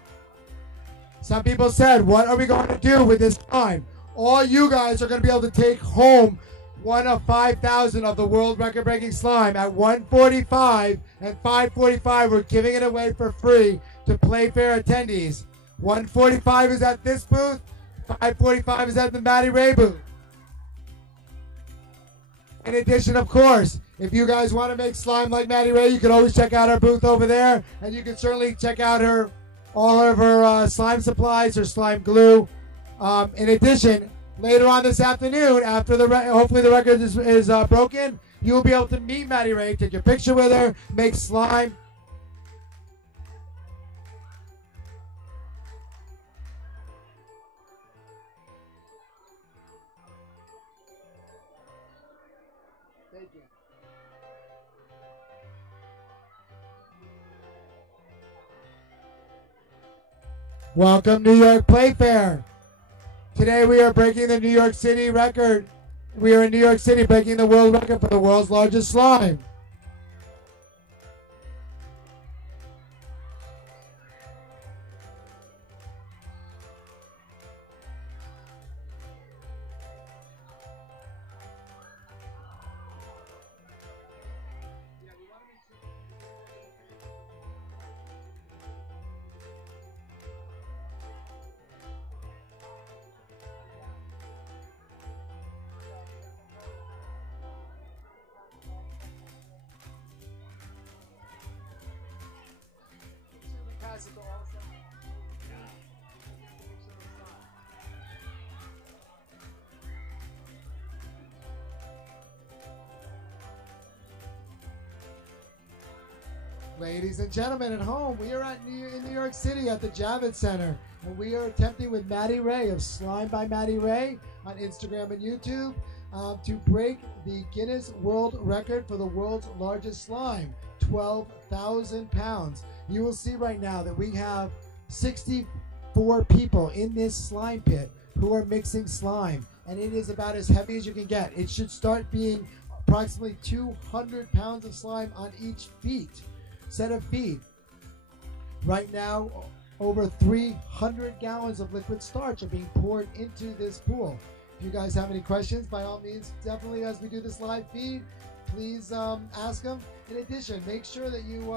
Some people said, what are we going to do with this slime? All you guys are going to be able to take home one of 5,000 of the world record-breaking slime at 1:45 and 5:45. We're giving it away for free to Playfair attendees. 1:45 is at this booth. 5:45 is at the Maddy Rae booth. In addition, of course, if you guys want to make slime like Maddy Rae, you can always check out our booth over there, and you can certainly check out her all of her slime supplies, her slime glue. In addition, later on this afternoon, after hopefully the record is broken, you will be able to meet Maddy Rae, take your picture with her, make slime. Thank you. Welcome, New York Playfair. Today we are breaking the New York City record. We are in New York City breaking the world record for the world's largest slime. Ladies and gentlemen at home, we are in New York City at the Javits Center, and we are attempting with Maddy Rae of Slime by Maddy Rae on Instagram and YouTube to break the Guinness World Record for the world's largest slime, 12,000 pounds. You will see right now that we have 64 people in this slime pit who are mixing slime, and it is about as heavy as you can get. It should start being approximately 200 pounds of slime on each set of feet. Right now, over 300 gallons of liquid starch are being poured into this pool. If you guys have any questions, by all means, definitely as we do this live feed, please ask them. In addition, make sure that you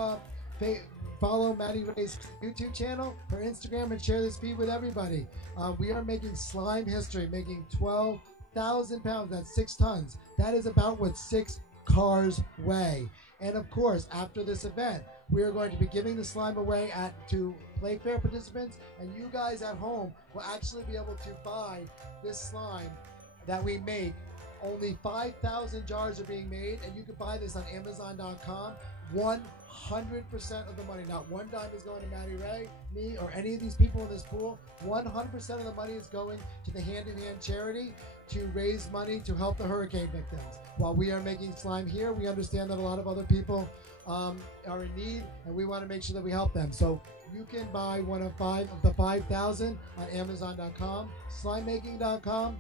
follow Maddy Rae's YouTube channel, her Instagram, and share this feed with everybody. We are making slime history, making 12,000 pounds, that's 6 tons. That is about what 6 cars weigh. And of course, after this event, we are going to be giving the slime away to Playfair participants, and you guys at home will actually be able to buy this slime that we make. Only 5,000 jars are being made, and you can buy this on Amazon.com. 100% of the money, not one dime, is going to Maddy Rae, me, or any of these people in this pool. 100% of the money is going to the Hand in Hand charity to raise money to help the hurricane victims. While we are making slime here, we understand that a lot of other people are in need, and we want to make sure that we help them. So you can buy one of the 5,000 on Amazon.com, slimemaking.com.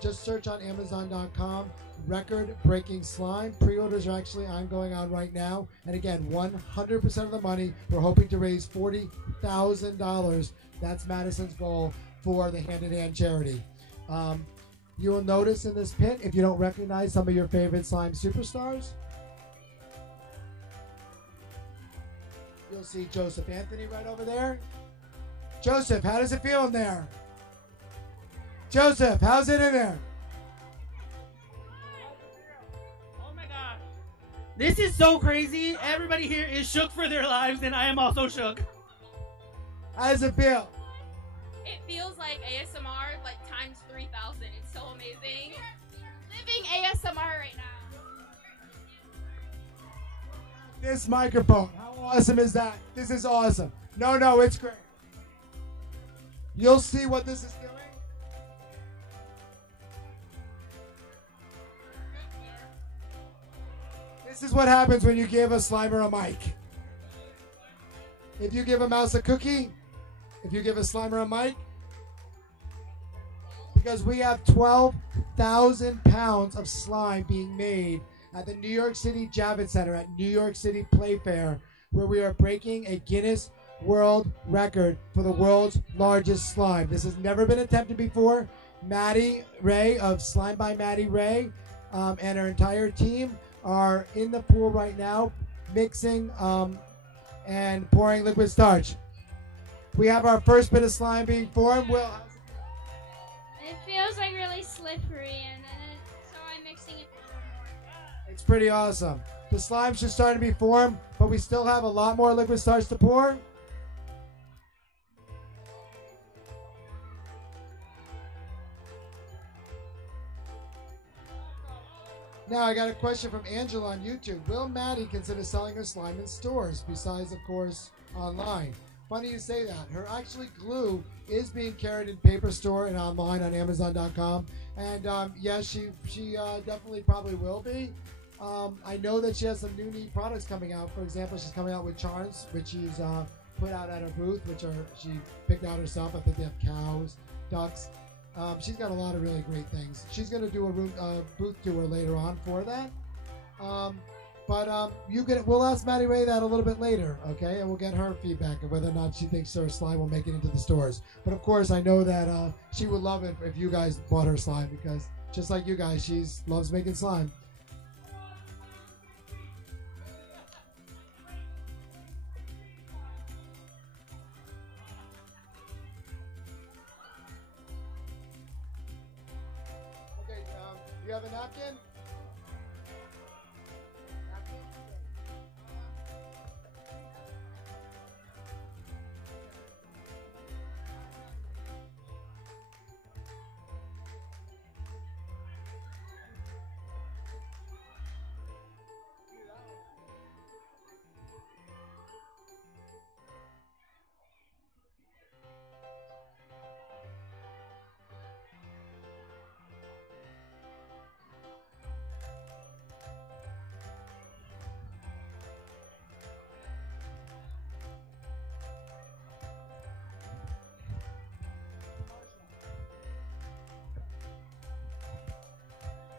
Just search on Amazon.com, record-breaking slime. Pre-orders are actually ongoing on right now. And again, 100% of the money, we're hoping to raise $40,000. That's Madison's goal for the Hand in Hand charity. You will notice in this pit, if you don't recognize some of your favorite slime superstars, you'll see Joseph Anthony right over there. Joseph, how does it feel in there? Joseph, how's it in there? Oh my gosh. This is so crazy. Everybody here is shook for their lives, and I am also shook. How does it feel? It feels like ASMR, like times 3,000. It's so amazing. Living ASMR right now. This microphone, how awesome is that? This is awesome. No, it's great. You'll see what this is doing. This is what happens when you give a Slimer a mic. If you give a mouse a cookie, if you give a Slimer a mic, because we have 12,000 pounds of slime being made at the New York City Javits Center at New York City Playfair, where we are breaking a Guinness World Record for the world's largest slime. This has never been attempted before. Maddy Rae of Slime by Maddy Rae and her entire team are in the pool right now, mixing and pouring liquid starch. We have our first bit of slime being formed. Will, how's it feel? It feels like really slippery, and then so I'm mixing it. It's pretty awesome. The slime should start to be formed, but we still have a lot more liquid starch to pour. Now I got a question from Angela on YouTube. Will Maddie consider selling her slime in stores besides, of course, online? Funny you say that. Her actually glue is being carried in paper store and online on Amazon.com. And yes, she definitely probably will be. I know that she has some new neat products coming out. For example, she's coming out with charms, which she's put out at her booth, which she picked out herself. I think they have cows, ducks. She's got a lot of really great things. She's going to do a booth tour later on for that. But we'll ask Maddy Rae that a little bit later, okay? And we'll get her feedback of whether or not she thinks her slime will make it into the stores. But of course, I know that she would love it if you guys bought her slime, because just like you guys, she loves making slime. Okay, you have a napkin?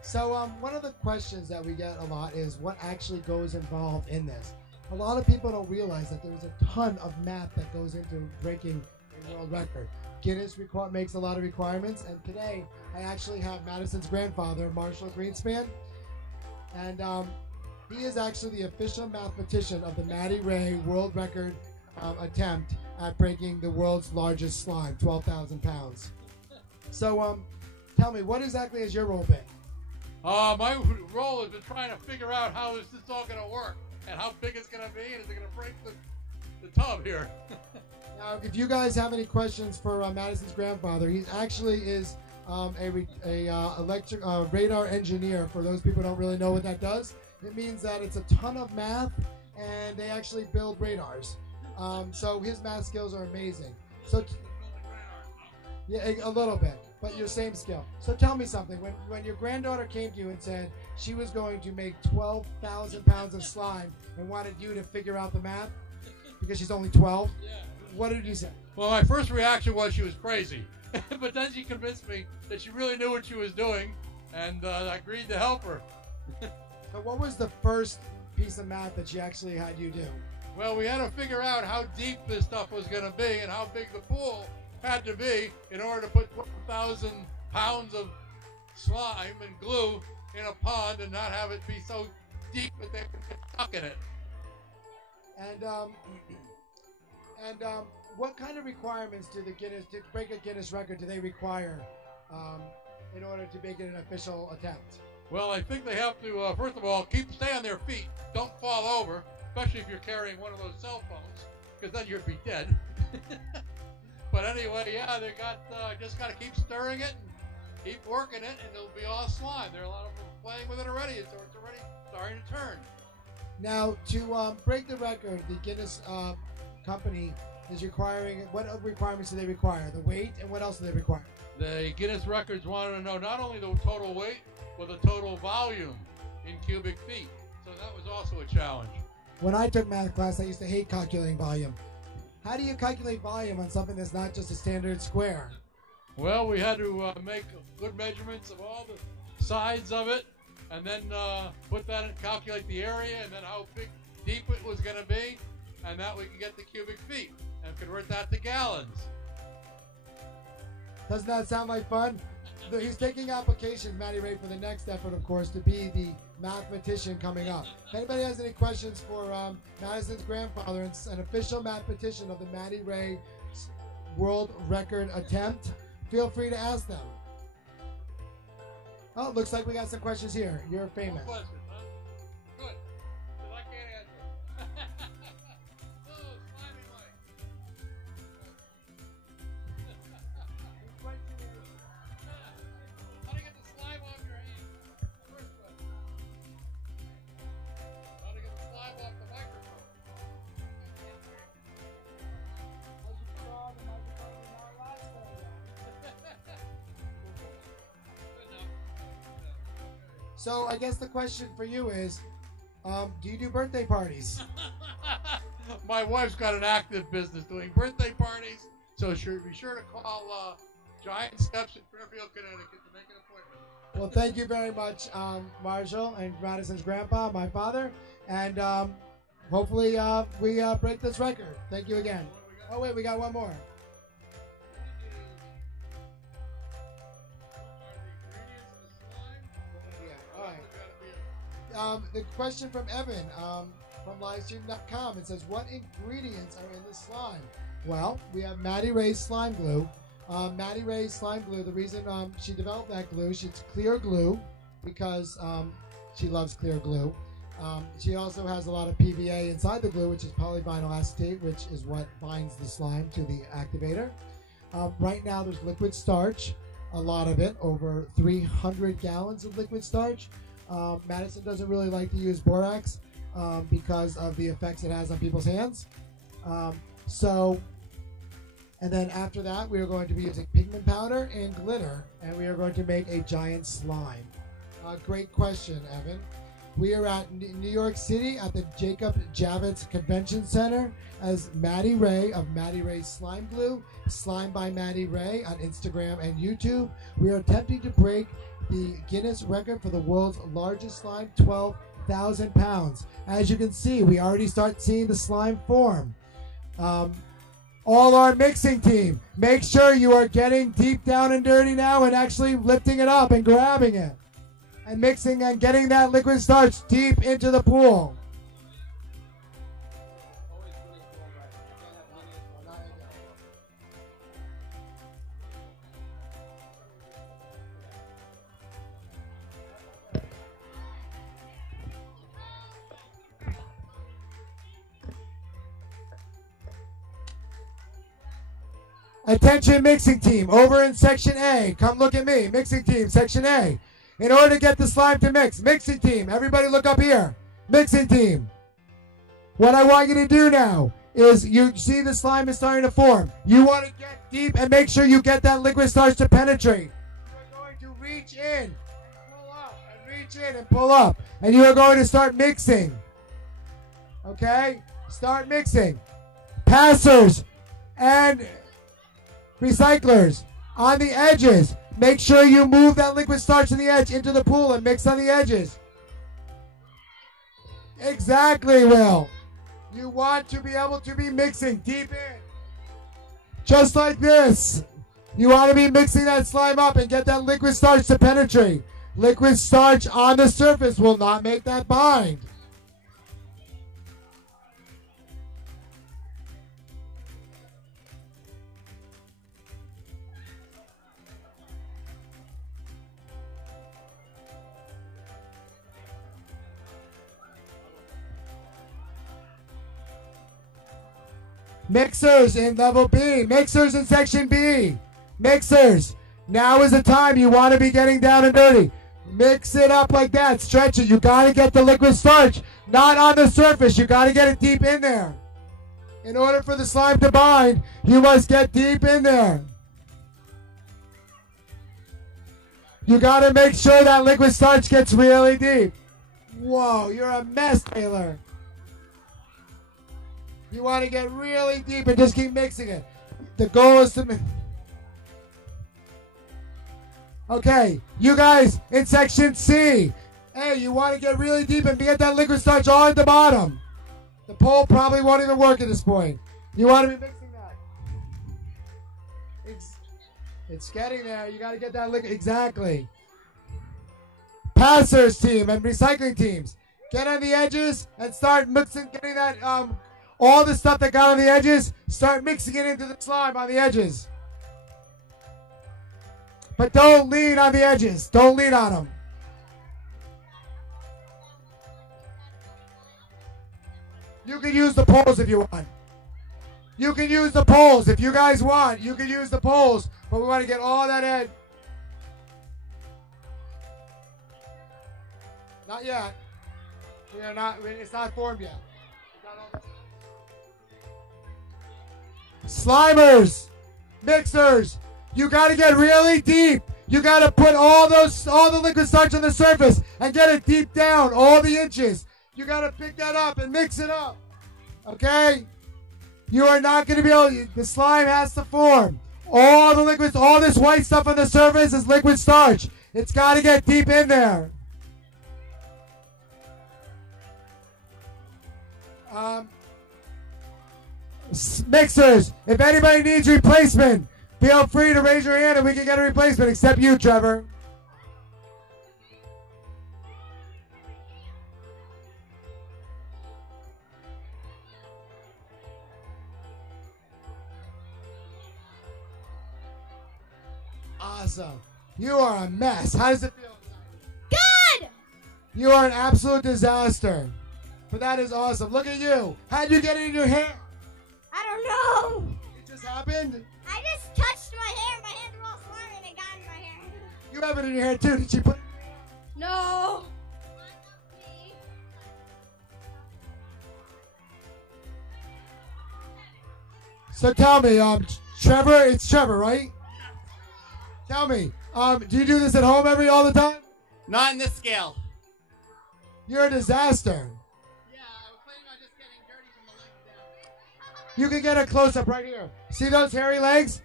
So one of the questions that we get a lot is what actually goes involved in this. A lot of people don't realize that there's a ton of math that goes into breaking a world record. Guinness makes a lot of requirements, and today I actually have Madison's grandfather, Marshall Greenspan, and he is actually the official mathematician of the Maddy Rae world record attempt at breaking the world's largest slime, 12,000 pounds. So tell me, what exactly has your role been? My role has been trying to figure out how is this all going to work and how big it's going to be, and is it going to break the tub here? Now, if you guys have any questions for Madison's grandfather, he actually is electric radar engineer. For those people who don't really know what that does, it means that it's a ton of math, and they actually build radars. So his math skills are amazing. So yeah, a little bit, but your same skill. So tell me something. When your granddaughter came to you and said she was going to make 12,000 pounds of slime and wanted you to figure out the math because she's only 12, what did you say? Well, my first reaction was she was crazy. But then she convinced me that she really knew what she was doing, and I agreed to help her. So what was the first piece of math that she actually had you do? Well, we had to figure out how deep this stuff was going to be and how big the pool had to be in order to put 12,000 pounds of slime and glue in a pond and not have it be so deep that they would get stuck in it. And what kind of requirements to break a Guinness record do they require in order to make it an official attempt? Well, I think they have to, first of all, stay on their feet. Don't fall over, especially if you're carrying one of those cell phones, because then you'd be dead. But anyway, yeah, they just got to keep stirring it and keep working it, and it'll be all slime. There are a lot of them playing with it already, so it's already starting to turn. Now, to break the record, the Guinness company is requiring, what requirements do they require? The weight, and what else do they require? The Guinness records wanted to know not only the total weight, but the total volume in cubic feet. So that was also a challenge. When I took math class, I used to hate calculating volume. How do you calculate volume on something that's not just a standard square? Well, we had to make good measurements of all the sides of it, and then put that and calculate the area, and then how deep it was going to be, and that we can get the cubic feet and convert that to gallons. Doesn't that sound like fun? He's taking applications, Maddy Rae, for the next effort, of course, to be the mathematician coming up. If anybody has any questions for Madison's grandfather, an official mathematician of the Maddy Rae world record attempt, feel free to ask them. Oh, looks like we got some questions here. You're famous. No questions, huh? Good, because I can't answer. Oh, slimy Mike. How do you get the slime off your hand? First question. So I guess the question for you is, do you do birthday parties? My wife's got an active business doing birthday parties, so be sure to call Giant Steps in Fairfield, Connecticut to make an appointment. Well, thank you very much, Marshall and Madison's grandpa, my father, and hopefully we break this record. Thank you again. Oh wait, we got one more. The question from Evan from livestream.com. It says, what ingredients are in the slime? Well, we have Maddy Rae's slime glue. Maddy Rae's slime glue, the reason she developed that glue, she's clear glue because she loves clear glue. She also has a lot of PVA inside the glue, which is polyvinyl acetate, which is what binds the slime to the activator. Right now there's liquid starch, a lot of it, over 300 gallons of liquid starch. Madison doesn't really like to use borax because of the effects it has on people's hands. And then after that, we are going to be using pigment powder and glitter, and we are going to make a giant slime. Great question, Evan. We are at New York City at the Jacob Javits Convention Center as Maddy Rae of Maddy Rae Slime Glue, Slime by Maddy Rae on Instagram and YouTube. We are attempting to break the Guinness record for the world's largest slime, 12,000 pounds. As you can see, we already start seeing the slime form. All our mixing team, make sure you are getting deep down and dirty now and actually lifting it up and grabbing it. And mixing and getting that liquid starch deep into the pool. Attention mixing team, over in section A. Come look at me, mixing team, section A. In order to get the slime to mix, mixing team, everybody look up here. Mixing team. What I want you to do now is you see the slime is starting to form. You want to get deep and make sure you get that liquid starch to penetrate. You're going to reach in and pull up and reach in and pull up. And you are going to start mixing. Okay? Start mixing. Passers and recyclers on the edges. Make sure you move that liquid starch to the edge into the pool and mix on the edges. Exactly, Will. You want to be able to be mixing deep in. Just like this. You want to be mixing that slime up and get that liquid starch to penetrate. Liquid starch on the surface will not make that bind. Mixers in level B. Mixers in section B. Mixers. Now is the time you want to be getting down and dirty. Mix it up like that. Stretch it. You got to get the liquid starch not on the surface. You got to get it deep in there. In order for the slime to bind, you must get deep in there. You got to make sure that liquid starch gets really deep. Whoa, you're a mess, Taylor. You want to get really deep and just keep mixing it. The goal is to... Okay, you guys in section C. Hey, you want to get really deep and get that liquid starch all at the bottom. The pole probably won't even work at this point. You want to be mixing that. It's getting there. You got to get that liquid. Exactly. Passers team and recycling teams. Get on the edges and start mixing, getting that... all the stuff that got on the edges, start mixing it into the slime on the edges. But don't lean on the edges. Don't lean on them. You can use the poles if you want. You can use the poles. If you guys want, you can use the poles. But we want to get all that edge. Not yet. We are not, it's not formed yet. Slimers, mixers, you got to get really deep. You gotta put all the liquid starch on the surface and get it deep down, all the inches. You gotta pick that up and mix it up. Okay? You are not gonna be able. The slime has to form. All the liquids, all this white stuff on the surface is liquid starch. It's gotta get deep in there. Mixers, if anybody needs replacement, feel free to raise your hand and we can get a replacement, except you, Trevor. Awesome. You are a mess. How does it feel? Good! You are an absolute disaster. But that is awesome. Look at you. How'd you get it in your hair? I don't know. It just happened? I just touched my hair. My hands were all slimy and it got in my hair. You have it in your hair too. Did she put it? No. So tell me, Trevor, it's Trevor, right? Tell me, do you do this at home all the time? Not in this scale. You're a disaster. Yeah, I was planning on just getting dirty from the legs down. You can get a close-up right here. See those hairy legs?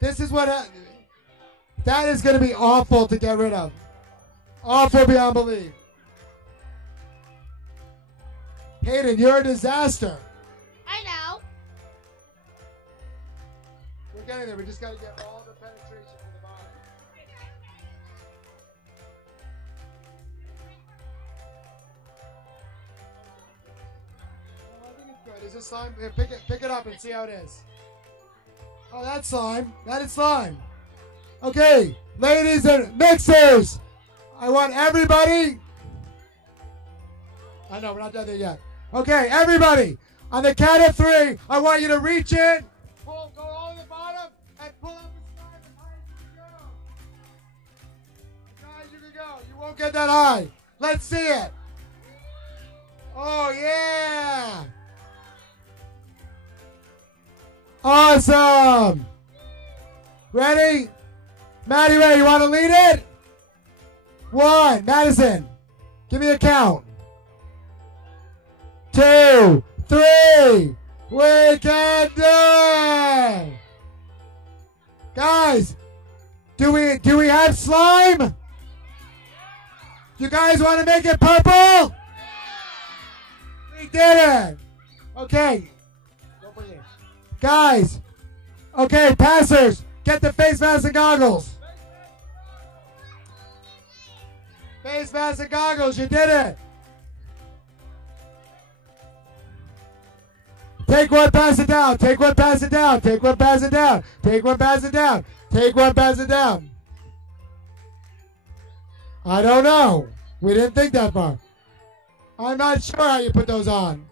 This is what... that is going to be awful to get rid of. Awful beyond belief. Hayden, you're a disaster. I know. We're getting there. We just got to get all the penetration from the bottom. Oh, I think it's good. Is this slime? Here, pick it up and see how it is. Oh, that's slime. That is slime. Okay, ladies and mixers, I want everybody. I know we're not done there yet. Okay, everybody, on the count of 3, I want you to reach in, go all the bottom, and pull up the slime as high as you can go. As high as you can go. You won't get that high. Let's see it. Oh, yeah. Awesome. Ready? Maddy Rae, you want to lead it? 1, Madison, give me a count. 2, 3, we can do it! Guys, do we have slime? You guys want to make it purple? We did it! Okay. Guys, okay, passers, get the face masks and goggles. Face masks and goggles, you did it. Take one, pass it down. Take one, pass it down. Take one, pass it down. Take one, pass it down. Take one, pass it down. I don't know. We didn't think that far. I'm not sure how you put those on.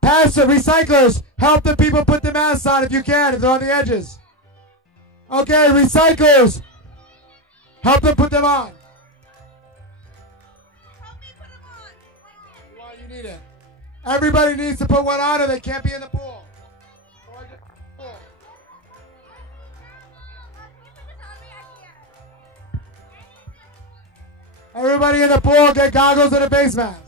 Passer, recyclers, help the people put the masks on if you can, if they're on the edges. Okay, recyclers, help them put them on. Help me put them on. Why you need it? Everybody needs to put one on or they can't be in the pool. Everybody in the pool, get goggles and a face mask.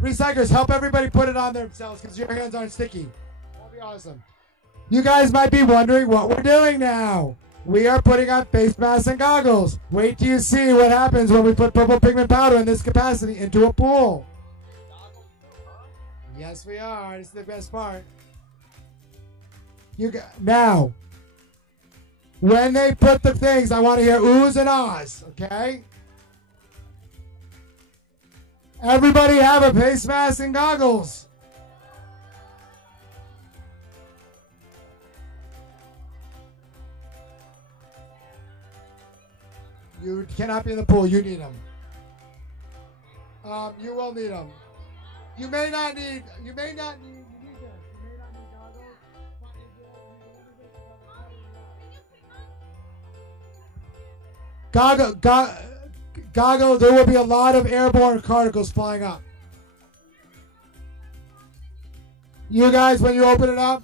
Recyclers, help everybody put it on themselves because your hands aren't sticky. That'll be awesome. You guys might be wondering what we're doing now. We are putting on face masks and goggles. Wait till you see what happens when we put purple pigment powder in this capacity into a pool. Yes, we are. This is the best part. Now, when they put the things, I want to hear oohs and ahs, okay? Everybody have a face mask and goggles. You cannot be in the pool. You need them. You will need them. You may not need. You may not need. You need this. You may not need goggles. Goggle, there will be a lot of airborne particles flying up. You guys, when you open it up,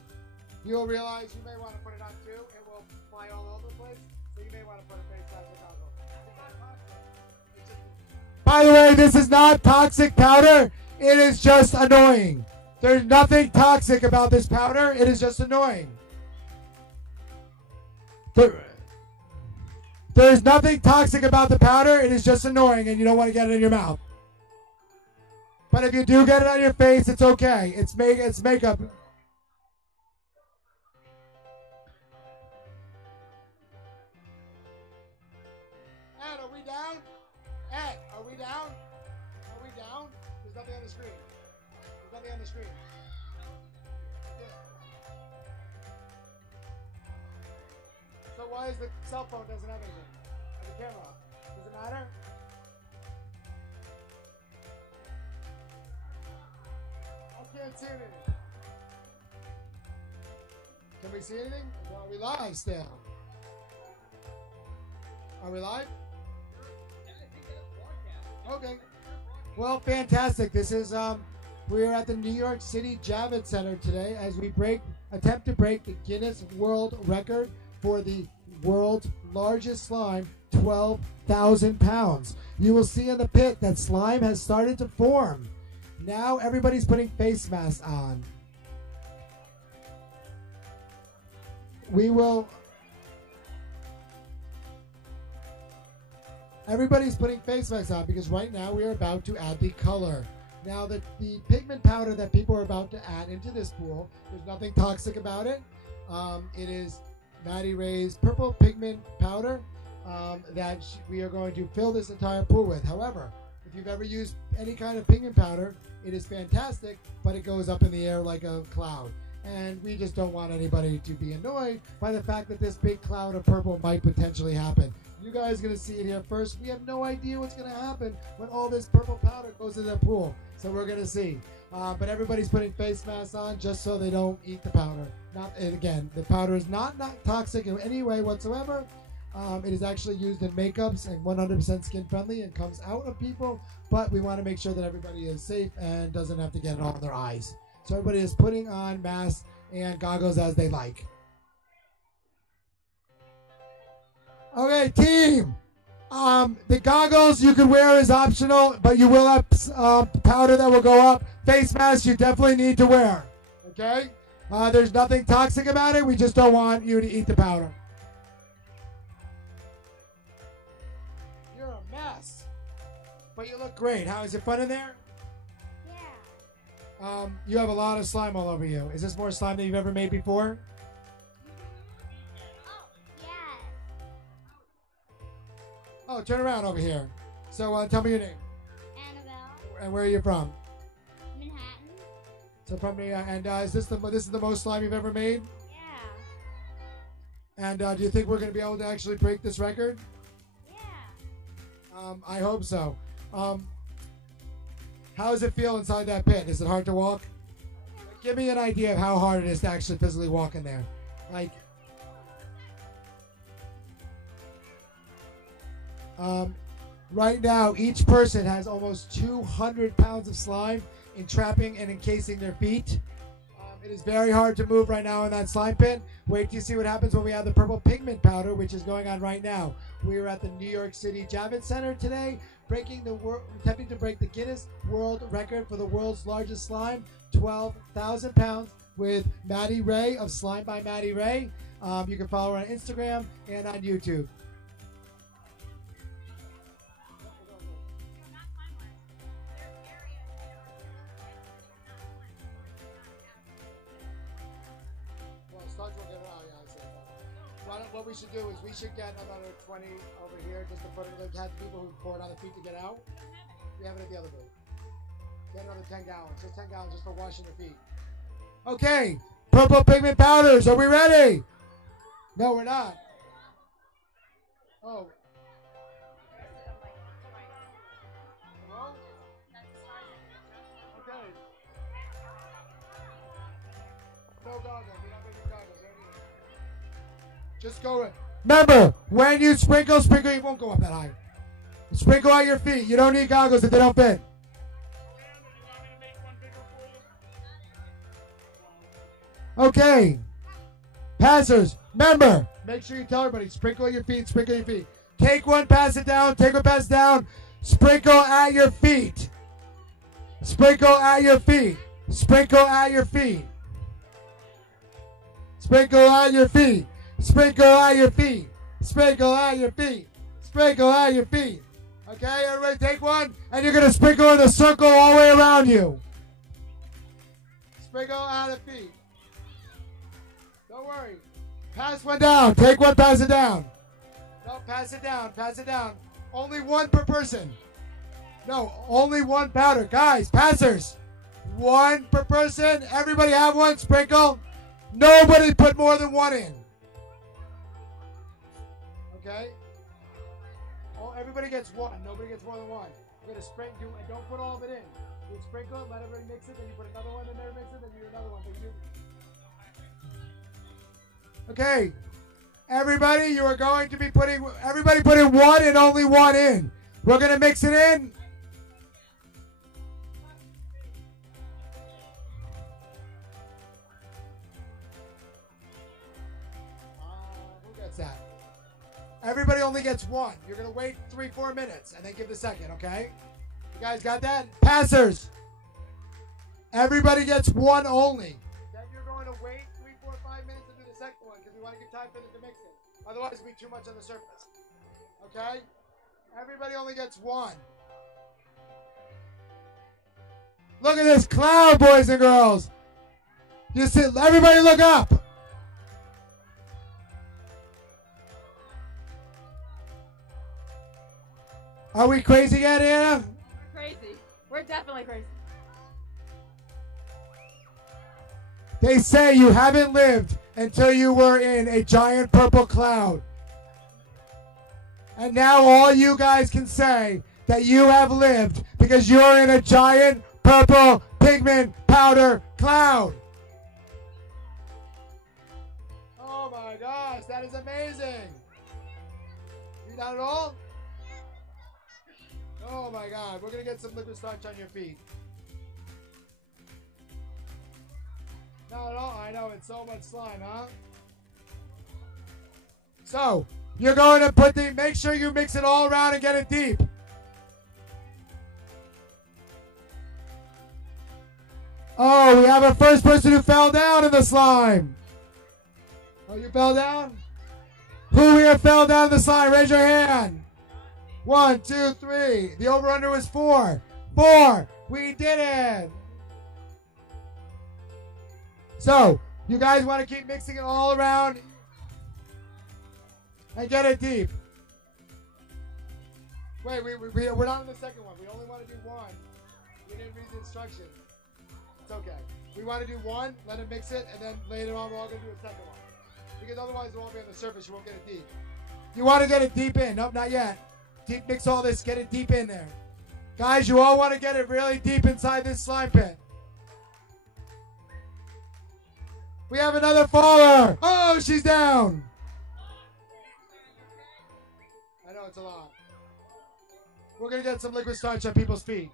you'll realize you may want to put it on too. It will fly all over the may want to put a face mask or goggle. It's not toxic. It's just... By the way, this is not toxic powder. It is just annoying. There's nothing toxic about this powder. It is just annoying. There's nothing toxic about the powder. It is just annoying, and you don't want to get it in your mouth. But if you do get it on your face, it's okay. It's makeup. Ed, are we down? Ed, are we down? Are we down? There's nothing on the screen. There's nothing on the screen. So why is the cell phone doesn't have anything? Or the camera? Does it matter? I can't see anything. Can we see anything? Are we live still? Are we live? Okay. Well, fantastic. This is we are at the New York City Javits Center today as we attempt to break the Guinness World Record for the world's largest slime, 12,000 pounds. You will see in the pit that slime has started to form. Now everybody's putting face masks on. Everybody's putting face masks on because right now we are about to add the color. Now the pigment powder that people are about to add into this pool, there's nothing toxic about it. It is Maddy Rae's purple pigment powder that we are going to fill this entire pool with. However, if you've ever used any kind of pigment powder, it is fantastic, but it goes up in the air like a cloud. And we just don't want anybody to be annoyed by the fact that this big cloud of purple might potentially happen. You guys are going to see it here first. We have no idea what's going to happen when all this purple powder goes in the pool. So we're going to see. But everybody's putting face masks on just so they don't eat the powder. Again, the powder is not toxic in any way whatsoever. It is actually used in makeups and 100% skin friendly and comes out of people. But we want to make sure that everybody is safe and doesn't have to get it all in their eyes. So everybody is putting on masks and goggles as they like. Okay, team. The goggles you can wear is optional, but you will have powder that will go up. Face masks you definitely need to wear. Okay? There's nothing toxic about it. We just don't want you to eat the powder. You're a mess. But you look great. How is it fun in there? Yeah. You have a lot of slime all over you. Is this more slime than you've ever made before? Oh, turn around over here. So tell me your name. Annabelle. And where are you from? Manhattan. So from me, and is this the most slime you've ever made? Yeah. And do you think we're going to be able to actually break this record? Yeah. I hope so. How does it feel inside that pit? Is it hard to walk? Give me an idea of how hard it is to actually physically walk in there. Like. Right now, each person has almost 200 pounds of slime entrapping and encasing their feet. It is very hard to move right now in that slime pit. Wait till you see what happens when we have the purple pigment powder, which is going on right now. We are at the New York City Javits Center today, attempting to break the Guinness World Record for the world's largest slime, 12,000 pounds, with Maddy Rae of Slime by Maddy Rae. You can follow her on Instagram and on YouTube. What we should do is we should get another 20 over here just to put it, like, have the people who pour it on the feet to get out. We have it at the other booth. Get another 10 gallons, just 10 gallons just for washing the feet. Okay, purple pigment powders, are we ready? No, we're not. Oh. Hello? Okay. No goggles, we're not making goggles, right here. Just go in. Remember, when you sprinkle, it won't go up that high. Sprinkle out your feet. You don't need goggles if they don't fit. Okay. Passers, remember, Make sure you tell everybody, sprinkle your feet, sprinkle your feet. Take one, pass it down, take one, pass it down. Sprinkle at your feet. Sprinkle at your feet. Sprinkle at your feet. Sprinkle at your feet. Sprinkle at your feet. Sprinkle at your feet. Sprinkle at your feet. Okay, everybody take one, and you're going to sprinkle in a circle all the way around you. Sprinkle at the feet. Don't worry. Pass one down. Take one, pass it down. No, pass it down. Pass it down. Only one per person. No, only one powder. Guys, passers. One per person. Everybody have one. Sprinkle. Nobody put more than one in. Okay? Oh, everybody gets one. Nobody gets more than one. We're going to sprinkle. Don't put all of it in. You sprinkle it, let everybody mix it, then you put another one in there, mix it, then you do another one. Okay. Everybody, you are going to be putting, everybody put in one and only one in. We're going to mix it in. Who gets that? Everybody only gets one. You're going to wait 3-4 minutes and then give the second, okay? You guys got that? Passers. Everybody gets one only. Then you're going to wait 3, 4, 5 minutes to do the second one because we want to give time for them to mix it. Otherwise, it'll be too much on the surface. Okay? Everybody only gets one. Look at this cloud, boys and girls. You see, everybody look up. Are we crazy yet, Anna? We're crazy. We're definitely crazy. They say you haven't lived until you were in a giant purple cloud. And now all you guys can say that you have lived because you're in a giant purple pigment powder cloud. Oh my gosh, that is amazing. You not at all? Oh my God, we're going to get some liquid starch on your feet. Not at all. I know, it's so much slime, huh? So, you're going to put the, make sure you mix it all around and get it deep. Oh, we have a first person who fell down in the slime. Oh, you fell down? Who here fell down in the slime? Raise your hand. 1, 2, 3. The over-under was 4. 4. We did it. So, you guys want to keep mixing it all around and get it deep. Wait, we're not on the second one. We only want to do one. We didn't read the instructions. It's okay. We want to do one, let it mix it, and then later on we're all going to do a second one. Because otherwise it won't be on the surface. You won't get it deep. You want to get it deep in. Nope, not yet. Deep mix all this. Get it deep in there. Guys, you all want to get it really deep inside this slime pit. We have another faller. Oh, she's down. I know it's a lot. We're going to get some liquid starch on people's feet.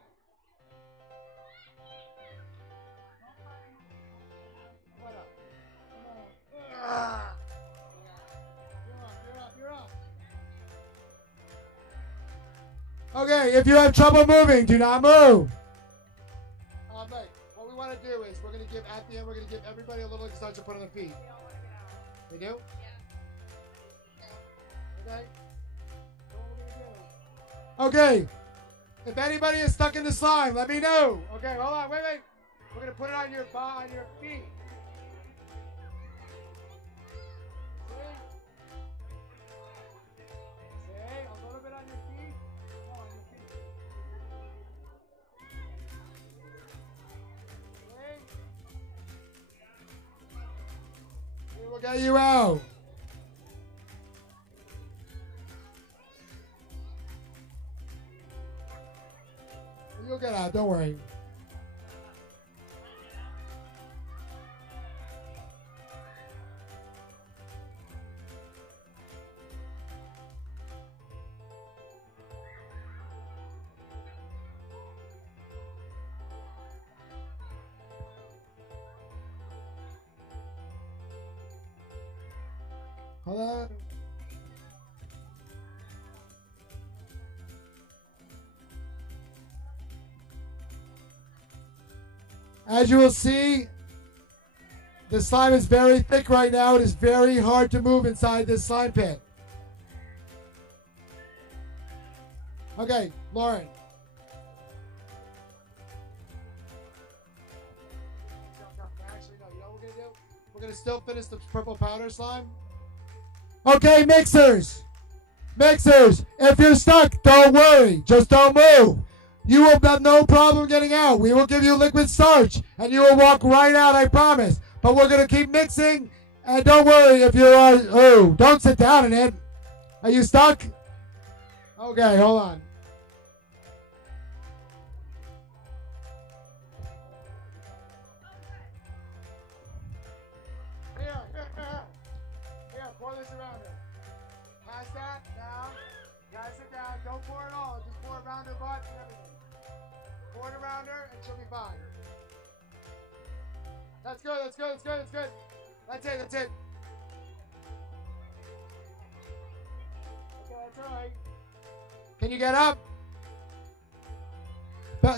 You're up. Okay, if you have trouble moving, do not move. What we want to do is we're going to give, at the end, we're going to give everybody a little liquid starch to put on their feet. They do? Yeah. Okay. Okay. If anybody is stuck in the slime, let me know. Okay, hold on, wait. We're going to put it on your feet. See? A little bit on your feet. No, on your feet. See? We will get you out. You'll get out, don't worry. Hold on. As you will see, the slime is very thick right now. It is very hard to move inside this slime pit. Okay, Lauren. Actually, no. You know what we're going to do? We're going to still finish the purple powder slime. Okay, mixers. Mixers. If you're stuck, don't worry. Just don't move. You will have no problem getting out. We will give you liquid starch, and you will walk right out, I promise. But we're going to keep mixing, and don't worry if you are... Oh, don't sit down in it. Are you stuck? Okay, hold on. Here, pour this around her. Pass that, down. Guys, sit down. Don't pour it all. Just pour it around her butt and everything. Pour it around her, and she'll be fine. That's good, that's good, that's good, that's good. That's it, that's it. Okay, that's all right. Can you get up?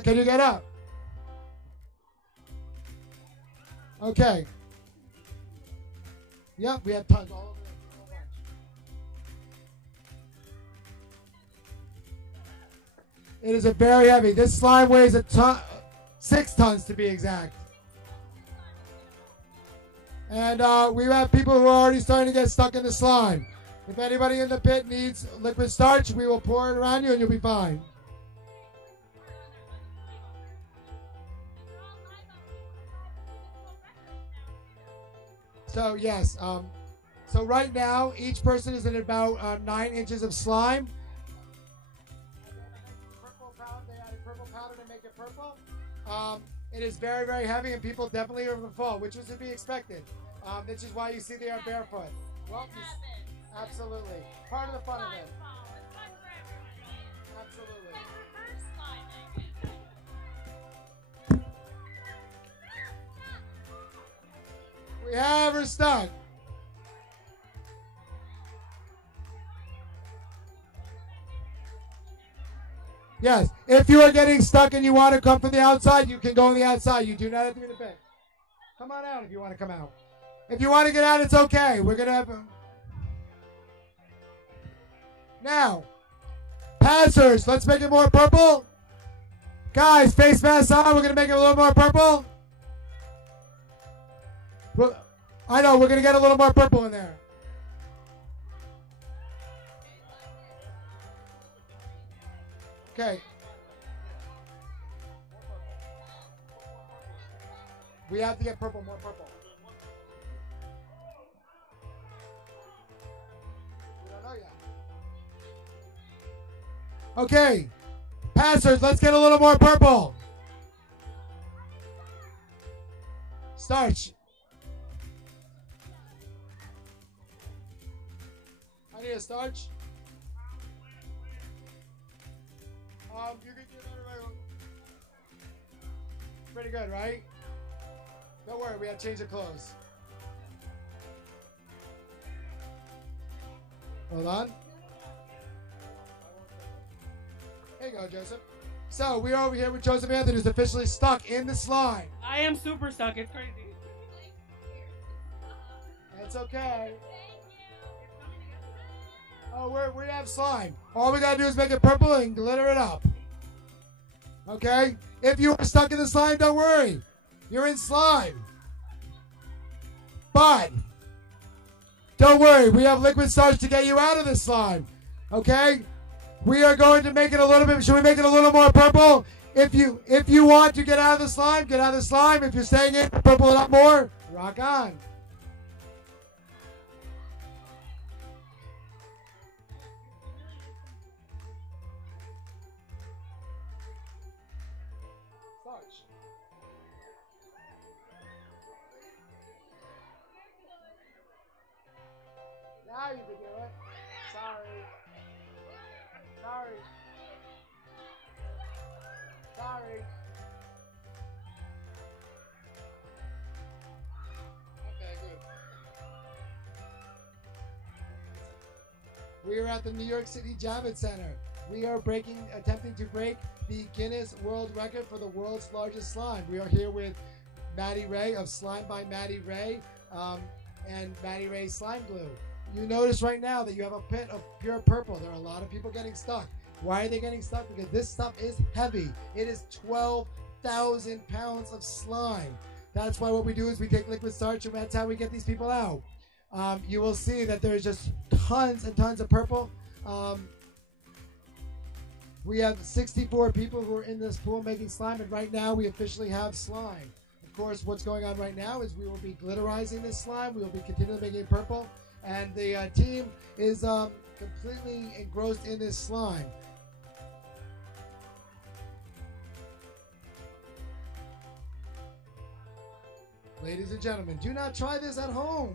Can you get up? Okay. Yep, we have tons all over there. It is a very heavy. This slime weighs a ton, 6 tons to be exact. And we have people who are already starting to get stuck in the slime. If anybody in the pit needs liquid starch, we will pour it around you and you'll be fine. So yes, so right now each person is in about 9 inches of slime. They added purple powder to make it purple. It is very, very heavy, and people definitely are going to fall, which was to be expected. This is why you see they are barefoot. Well, absolutely. Part of the fun of it. Absolutely. We have her stuck. Yes, if you are getting stuck and you want to come from the outside, you can go on the outside. You do not have to be in the pit. Come on out if you want to come out. If you want to get out, it's okay. We're going to have... Now, passers, let's make it more purple. Guys, face masks on. We're going to make it a little more purple. I know, we're going to get a little more purple in there. Okay. We have to get purple, more purple. We don't know yet. Okay. Passers, let's get a little more purple. Starch. I need a starch. You can do that right. Pretty good, right? Don't worry, we have to change the clothes. Hold on. Here you go, Joseph. So we are over here with Joseph Anthony, who's officially stuck in the slime. I am super stuck. It's crazy. That's okay. Oh, we have slime. All we gotta do is make it purple and glitter it up. Okay? If you are stuck in the slime, don't worry. You're in slime. But don't worry, we have liquid starch to get you out of the slime. Okay? We are going to make it a little bit. Should we make it a little more purple? If you want to get out of the slime, get out of the slime. If you're staying in, purple it up more. Rock on. Now you can do it. Sorry. Sorry. Sorry. Okay, good. We are at the New York City Javits Center. We are attempting to break the Guinness World Record for the world's largest slime. We are here with Maddy Rae of Slime by Maddy Rae and Maddy Rae Slime Glue. You notice right now that you have a pit of pure purple. There are a lot of people getting stuck. Why are they getting stuck? Because this stuff is heavy. It is 12,000 pounds of slime. That's why what we do is we take liquid starch, and that's how we get these people out. You will see that there's just tons and tons of purple. We have 64 people who are in this pool making slime, and right now we officially have slime. Of course, what's going on right now is we will be glitterizing this slime. We will be continually making it purple, and the team is completely engrossed in this slime. Ladies and gentlemen, do not try this at home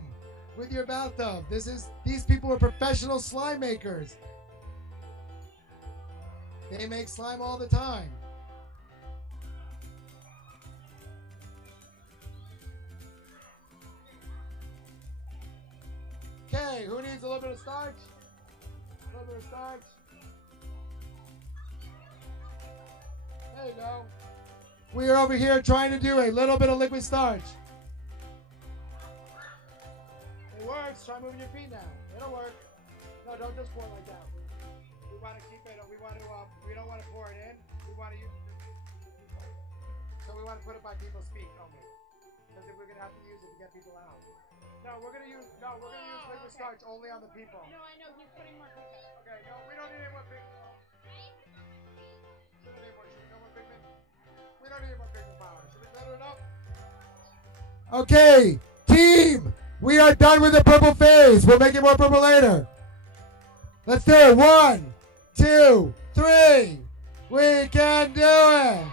with your bathtub. These people are professional slime makers. They make slime all the time. Okay, who needs a little bit of starch? A little bit of starch. There you go. We are over here trying to do a little bit of liquid starch. It works. Try moving your feet now. It'll work. No, don't just pour it like that. We want to keep it. We don't want to pour it in. We want to use it. So we want to put it by people's feet only. Because we're gonna have to use it to get people out. No, we're gonna use liquid starch only on the people. No, I know he's putting more pigment. Okay, no, we don't need any more pigment. We don't need more pigment. We don't need more pigment power. Should we glitter it up? Okay, team, we are done with the purple phase. We'll make it more purple later. Let's do it. 1, 2, 3. We can do it.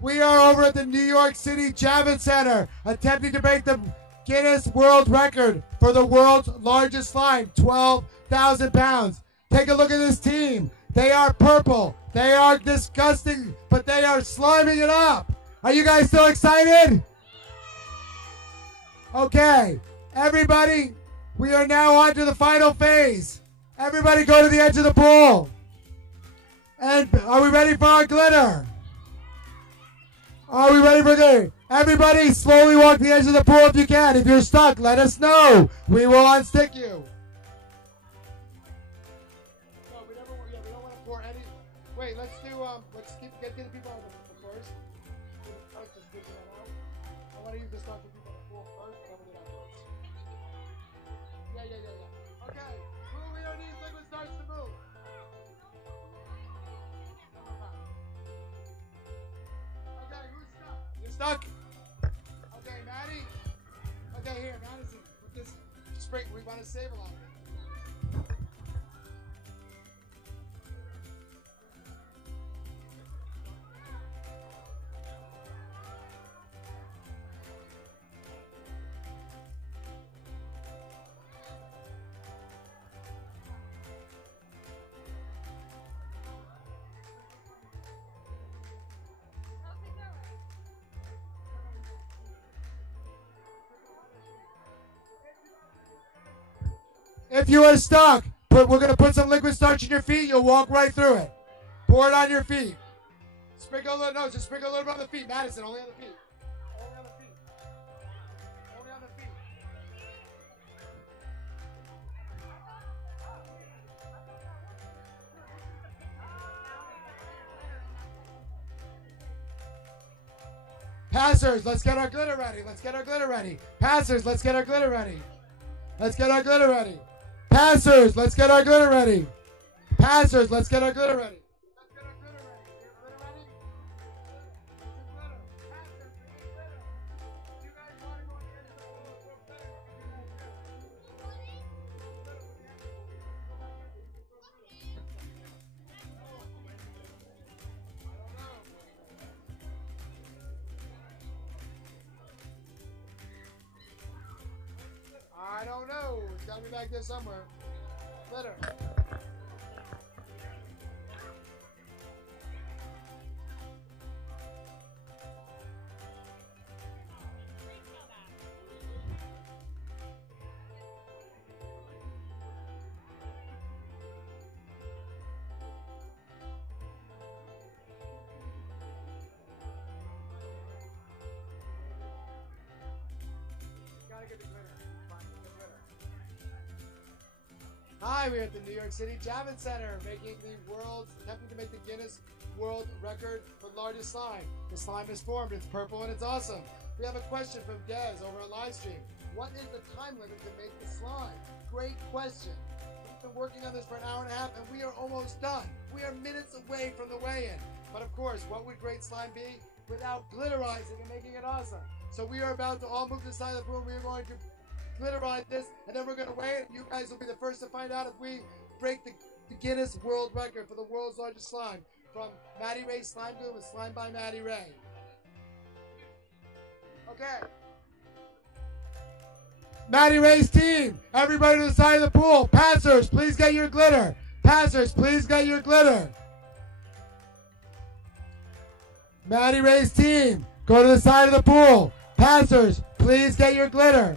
We are over at the New York City Javits Center attempting to break the Guinness World Record for the world's largest slime, 12,000 pounds. Take a look at this team. They are purple. They are disgusting, but they are sliming it up. Are you guys still excited? Okay, everybody, we are now on to the final phase. Everybody go to the edge of the pool. And are we ready for our glitter? Are we ready for glitter? Everybody slowly walk to the edge of the pool if you can. If you're stuck, let us know. We will unstick you. No, we don't want to pour any. Wait, let's get the people out first. Just get them out. I want to use the stuff for people in the pool first, and then we'll do that first. Yeah. Okay, we don't need liquid starch to move. Okay, who's stuck? You stuck? Okay, Maddie. Okay, here, Madison. Put this spring. We want to save a lot of it. If you are stuck, we're going to put some liquid starch in your feet. You'll walk right through it. Pour it on your feet. Sprinkle a little, no, just sprinkle a little bit on the feet. Madison, only on the feet. Only on the feet. Only on the feet. Passers, let's get our glitter ready. Let's get our glitter ready. Passers, let's get our glitter ready. Let's get our glitter ready. Passers, let's get our glitter ready. Passers, let's get our glitter ready. Let's get our glitter ready. Your glitter ready? Glitter. Passers, we need glitter. You guys want to go in here? I don't know. It's got to be back there somewhere. Glitter. Hi, we're at the New York City Javits Center, attempting to make the Guinness World Record for largest slime. The slime is formed, it's purple, and it's awesome. We have a question from Des over on live stream. What is the time limit to make the slime? Great question. We've been working on this for an hour and a half, and we are almost done. We are minutes away from the weigh-in. But of course, what would great slime be without glitterizing and making it awesome? So we are about to all move to the side of the room. We are going to glitterize this, and then we're going to weigh it. You guys will be the first to find out if we break the Guinness World Record for the world's largest slime from Maddy Rae Slime Glue with Slime by Maddy Rae. Okay. Maddy Rae's team, everybody to the side of the pool. Passers, please get your glitter. Passers, please get your glitter. Maddy Rae's team, go to the side of the pool. Passers, please get your glitter.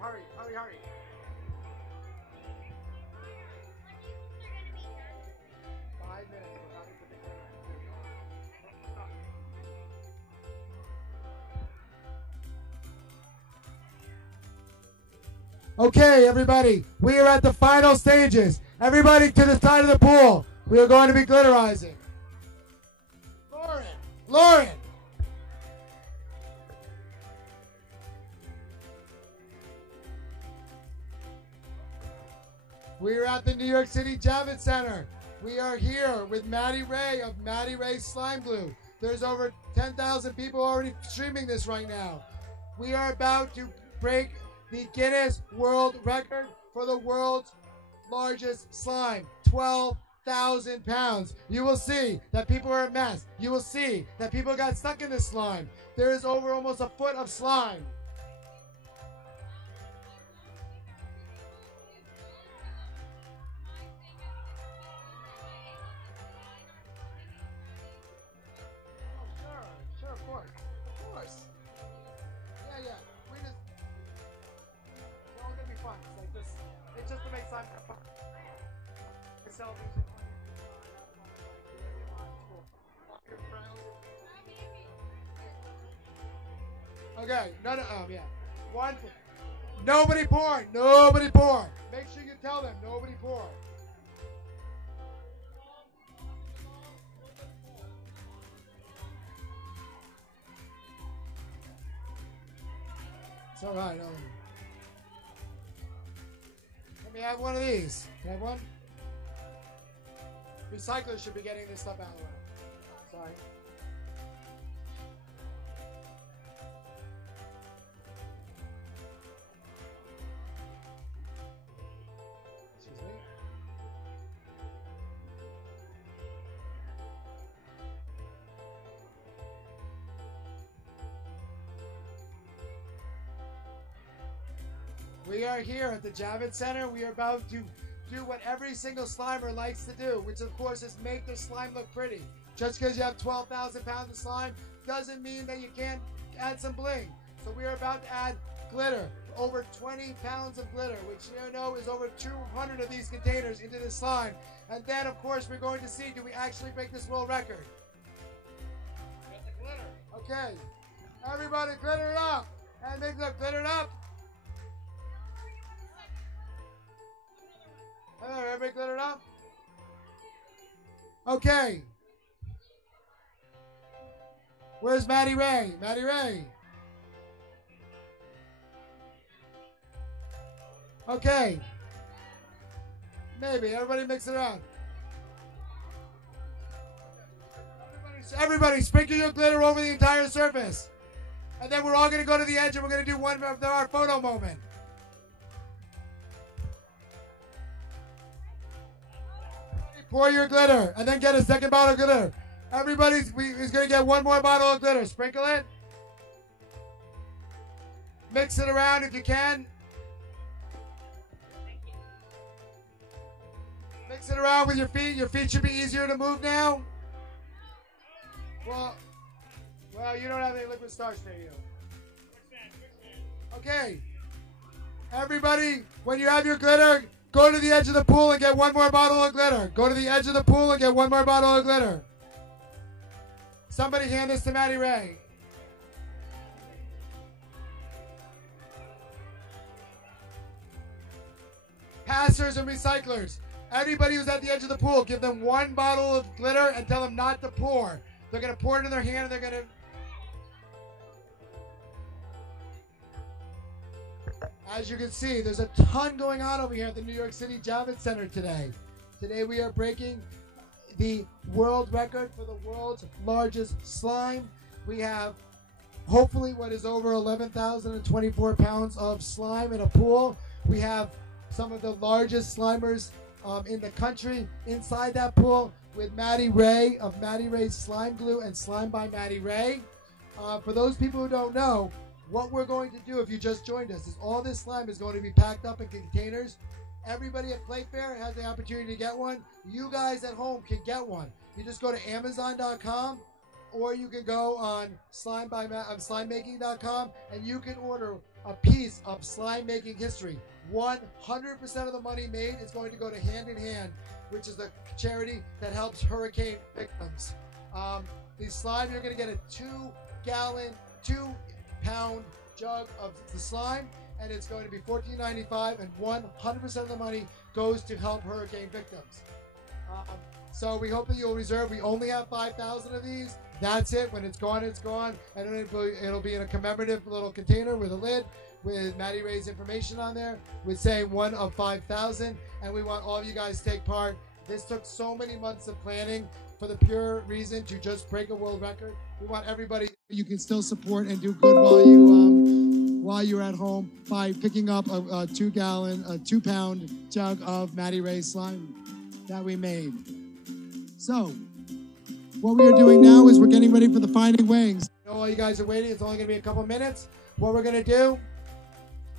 Hurry, hurry, hurry. Okay, everybody, we are at the final stages. Everybody to the side of the pool. We are going to be glitterizing. Lauren. We are at the New York City Javits Center. We are here with Maddy Rae of Maddy Rae Slime Glue. There's over 10,000 people already streaming this right now. We are about to break the Guinness World Record for the world's largest slime, 12,000 pounds. You will see that people are a mess. You will see that people got stuck in this slime. There is over almost a foot of slime. Okay, yeah. One. Nobody pour. Nobody pour. Make sure you tell them nobody pour. It's all right. Let me have one of these. Can I have one? Recyclers should be getting this stuff out of the way. Sorry. We are here at the Javits Center. We are about to do what every single Slimer likes to do, which of course is make their slime look pretty. Just because you have 12,000 pounds of slime doesn't mean that you can't add some bling. So we are about to add glitter, over 20 pounds of glitter, which you know is over 200 of these containers into the slime. And then of course we're going to see, do we actually break this world record? Get the glitter. Okay, everybody glitter it up. And make the glitter it up. Everybody glitter it up. Okay. Where's Maddy Rae? Maddy Rae. Okay. Maybe. Everybody mix it around. Everybody sprinkle your glitter over the entire surface. And then we're all going to go to the edge and we're going to do one of our photo moment. Pour your glitter and then get a second bottle of glitter. Everybody's is going to get one more bottle of glitter. Sprinkle it. Mix it around if you can. Mix it around with your feet. Your feet should be easier to move now. Well, you don't have any liquid starch near you. Okay. Everybody, when you have your glitter, go to the edge of the pool and get one more bottle of glitter. Go to the edge of the pool and get one more bottle of glitter. Somebody hand this to Maddy Rae. Passers and recyclers. Anybody who's at the edge of the pool, give them one bottle of glitter and tell them not to pour. They're going to pour it in their hand and they're going to... As you can see, there's a ton going on over here at the New York City Javits Center today. Today we are breaking the world record for the world's largest slime. We have hopefully what is over 11,024 pounds of slime in a pool. We have some of the largest slimers in the country inside that pool with Maddy Rae of Maddy Rae Slime Glue and Slime by Maddy Rae. For those people who don't know, what we're going to do if you just joined us is all this slime is going to be packed up in containers. Everybody at Playfair has the opportunity to get one. You guys at home can get one. You just go to Amazon.com or you can go on slimemaking.com and you can order a piece of slime making history. 100% of the money made is going to go to Hand in Hand, which is the charity that helps hurricane victims. These slime, you're going to get a 2-pound jug of the slime, and it's going to be $14.95, and 100% of the money goes to help hurricane victims. So we hope that you'll reserve. We only have 5,000 of these. That's it. When it's gone, it's gone. And it'll be in a commemorative little container with a lid with Maddy Rae's information on there with saying 1 of 5,000. And we want all of you guys to take part. This took so many months of planning for the pure reason to just break a world record. We want everybody you can still support and do good while you're at home by picking up a 2-pound jug of Maddy Rae slime that we made. So, what we are doing now is we're getting ready for the finding weighings. I know all you guys are waiting. It's only going to be a couple minutes. What we're going to do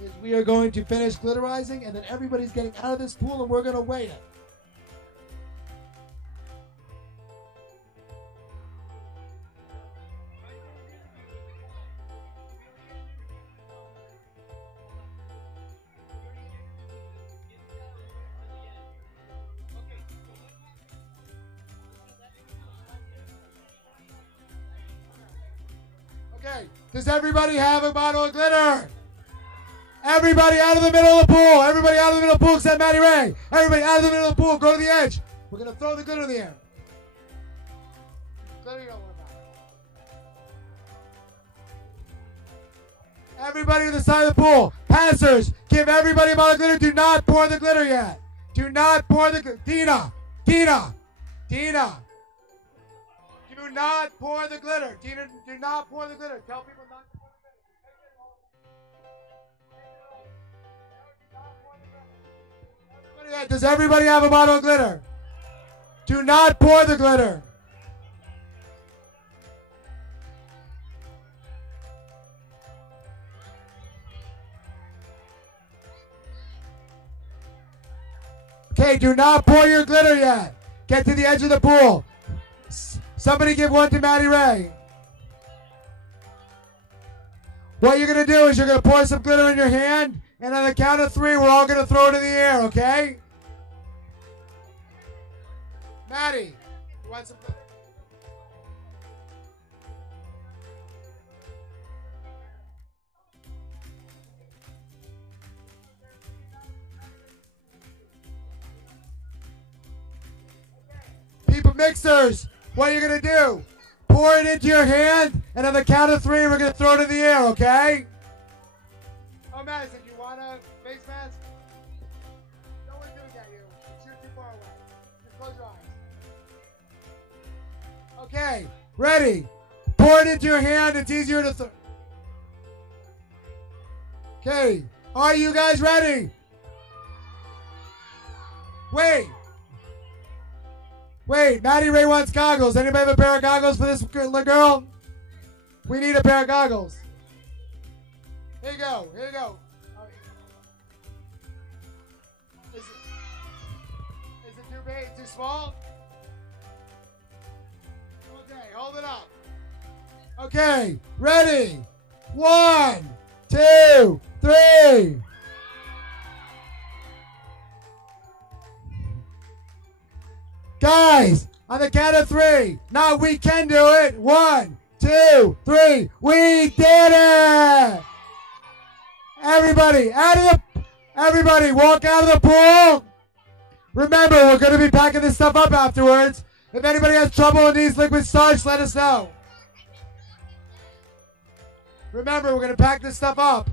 is we are going to finish glitterizing, and then everybody's getting out of this pool, and we're going to weigh it. Okay, does everybody have a bottle of glitter? Everybody out of the middle of the pool. Everybody out of the middle of the pool except Maddy Rae. Everybody out of the middle of the pool. Go to the edge. We're going to throw the glitter in the air. Glitter you don't want about. Everybody to the side of the pool. Passers, give everybody a bottle of glitter. Do not pour the glitter yet. Do not pour the glitter. Tina. Do not pour the glitter. Tina, do not pour the glitter. Tell people not to pour the glitter. Does everybody have a bottle of glitter? Do not pour the glitter. Okay, do not pour your glitter yet. Get to the edge of the pool. Somebody give one to Maddy Rae. What you're going to do is you're going to pour some glitter in your hand, and on the count of 3, we're all going to throw it in the air, okay? Maddie, you want some glitter? People mixers, what are you going to do? Pour it into your hand, and on the count of 3, we're going to throw it in the air, okay? Oh, Madison, do you want a face mask? No one's doing that, you. You're too far away. Just close your eyes. Okay, ready. Pour it into your hand. It's easier to throw. Okay, are you guys ready? Wait, Maddy Rae wants goggles. Anybody have a pair of goggles for this girl? We need a pair of goggles. Here you go, here you go. Is it too big, too small? Okay, hold it up. Okay, ready? 1, 2, 3. Guys, on the count of 3. Now we can do it. 1, 2, 3. We did it! Everybody, everybody, walk out of the pool. Remember, we're going to be packing this stuff up afterwards. If anybody has trouble and needs liquid starch, let us know. Remember, we're going to pack this stuff up.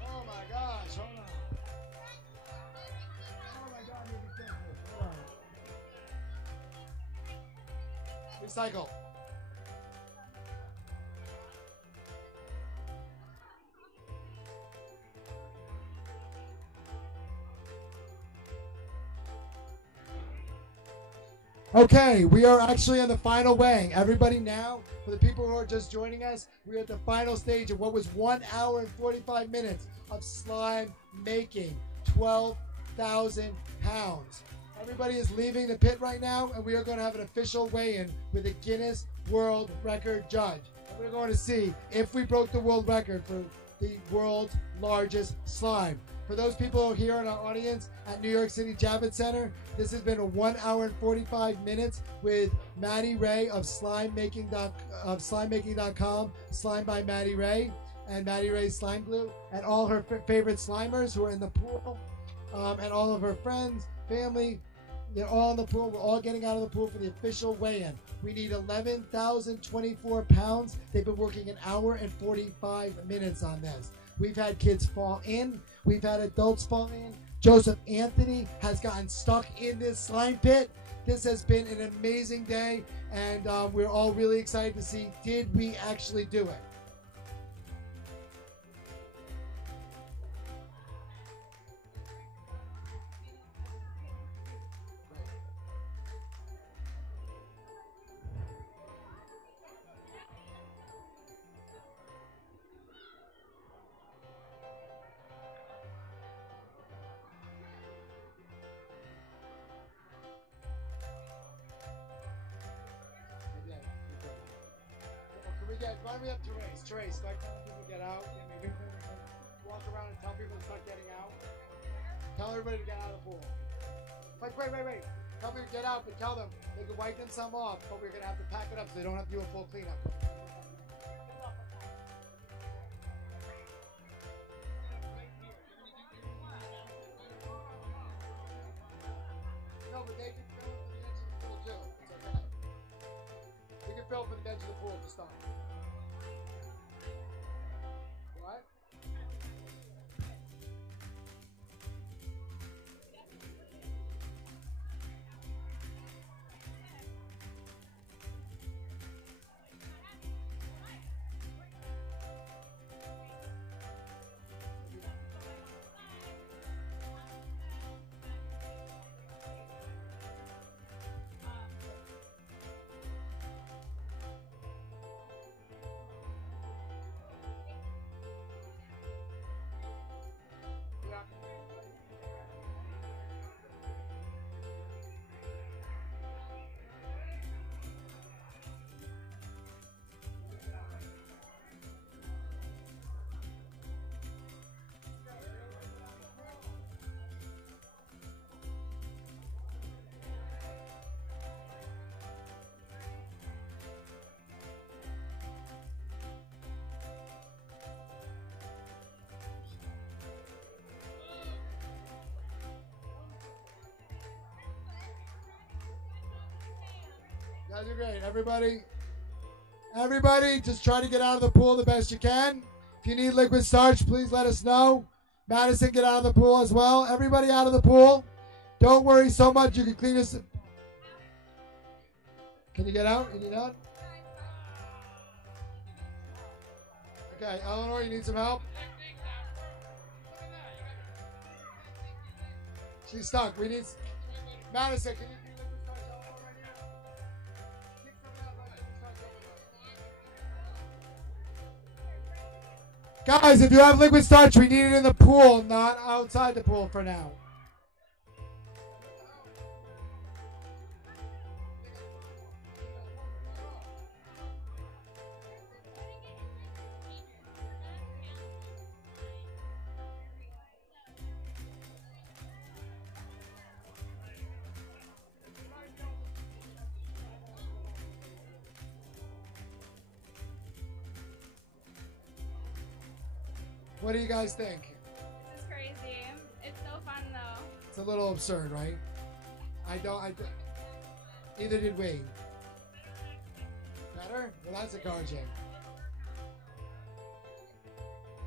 Oh my gosh, hold on. Oh my God, be careful. Hold on. Recycle. Okay, we are actually on the final weighing. Everybody now, for the people who are just joining us, we are at the final stage of what was 1 hour and 45 minutes of slime making, 12,000 pounds. Everybody is leaving the pit right now, and we are going to have an official weigh-in with a Guinness World Record judge. And we're going to see if we broke the world record for the world's largest slime. For those people here in our audience at New York City Javits Center, this has been a 1 hour and 45 minutes with Maddy Rae of slimemaking.com, Slime by Maddy Rae, and Maddy Rae Slime Glue, and all her favorite slimers who are in the pool, and all of her friends, family. They're all in the pool. We're all getting out of the pool for the official weigh-in. We need 11,024 pounds. They've been working 1 hour and 45 minutes on this. We've had kids fall in. We've had adults fall in. Joseph Anthony has gotten stuck in this slime pit. This has been an amazing day, and we're all really excited to see, did we actually do it? Why don't we have Therese? Therese, start telling people to get out. Walk around and tell people to start getting out. Tell everybody to get out of the pool. Like, wait. Tell people to get out, but tell them they can wipe themselves off, but we're going to have to pack it up so they don't have to do a full cleanup. No, but they can fill it to the edge of the pool too. It's okay. We can fill it to the edge of the pool to start. What? You guys are great. Everybody, just try to get out of the pool the best you can. If you need liquid starch, please let us know. Madison, get out of the pool as well. Everybody out of the pool. Don't worry so much. You can clean this. Can you get out? Can you not? Okay, Eleanor, you need some help? She's stuck. We need... Madison, can you do liquid starch Eleanor right here? Kick some of that liquid starch over. Guys, if you have liquid starch, we need it in the pool, not outside the pool for now. What do you guys think? This is crazy. It's so fun though. It's a little absurd, right? Neither did we. Better? Well, that's encouraging.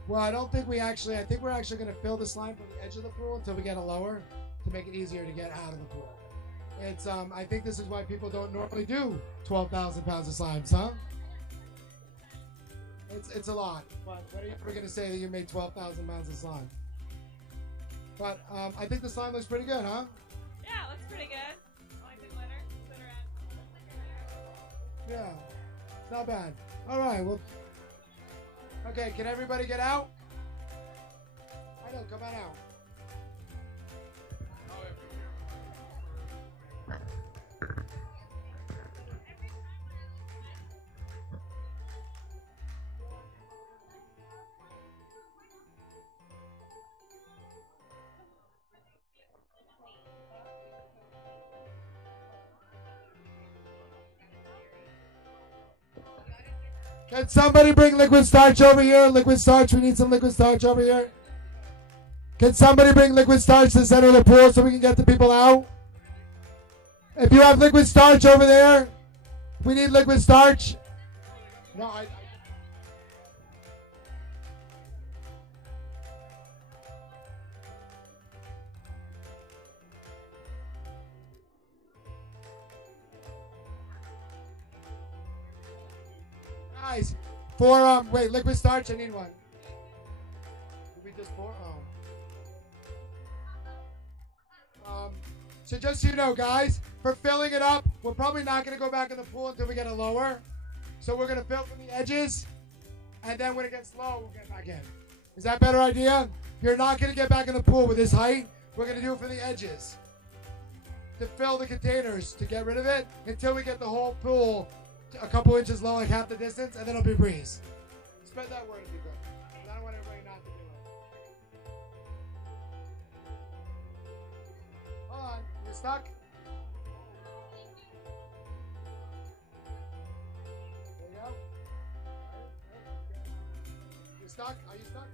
Well, I don't think I think we're actually going to fill the slime from the edge of the pool until we get it lower to make it easier to get out of the pool. It's, I think this is why people don't normally do 12,000 pounds of slimes, huh? It's a lot, but what are you ever going to say that you made 12,000 pounds of slime? But I think the slime looks pretty good, huh? Yeah, it looks pretty good. I like the glitter. Yeah, it's not bad. All right, well, okay, can everybody get out? I know, come on out. Can somebody bring liquid starch over here? Liquid starch, we need some liquid starch over here. Can somebody bring liquid starch to the center of the pool so we can get the people out? If you have liquid starch over there, we need liquid starch. No, Guys, wait, liquid starch, I need one. Did we just pour? So just so you know, guys, for filling it up, we're probably not going to go back in the pool until we get it lower. So we're going to fill from the edges, and then when it gets low, we'll get back in. Is that a better idea? You're not going to get back in the pool with this height. We're going to do it from the edges to fill the containers, to get rid of it, until we get the whole pool a couple inches low, like half the distance, and then it'll be a breeze. Spread that word if you could. I don't want everybody not to do it. Hold on, you're stuck? There you go. You're stuck? Are you stuck?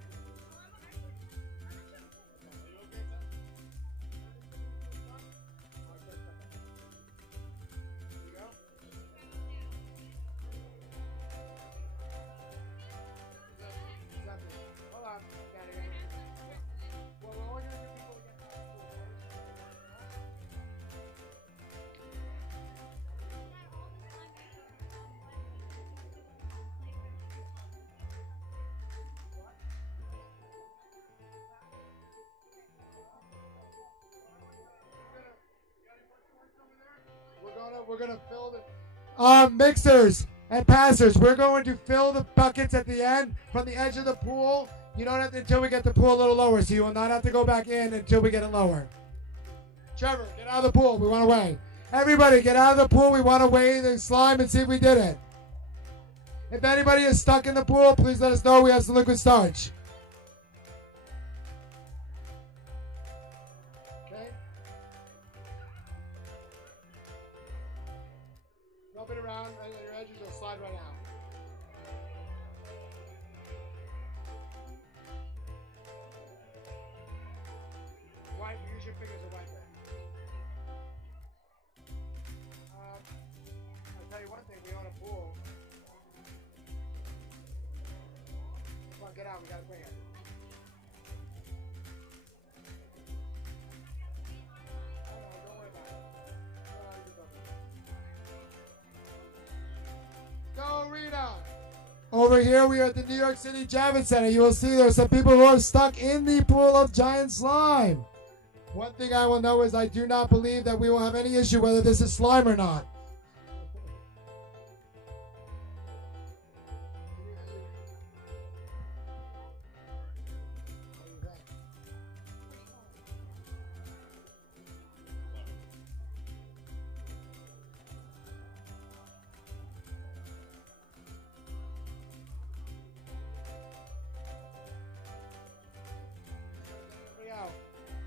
We're gonna fill the mixers and passers. We're going to fill the buckets at the end from the edge of the pool. You don't have to until we get the pool a little lower, so you will not have to go back in until we get it lower. Trevor, get out of the pool. We want to weigh. Everybody, get out of the pool. We want to weigh the slime and see if we did it. If anybody is stuck in the pool, please let us know. We have some liquid starch. Rub it around, and your edges will slide right out. Wipe, use your fingers to wipe it. I'll tell you one thing, we own a pool. Come on, get out, we gotta bring it. Don't worry about it. Go, Rita! Over here, we are at the New York City Javits Center. You will see there are some people who are stuck in the pool of giant slime. One thing I will know is I do not believe that we will have any issue whether this is slime or not.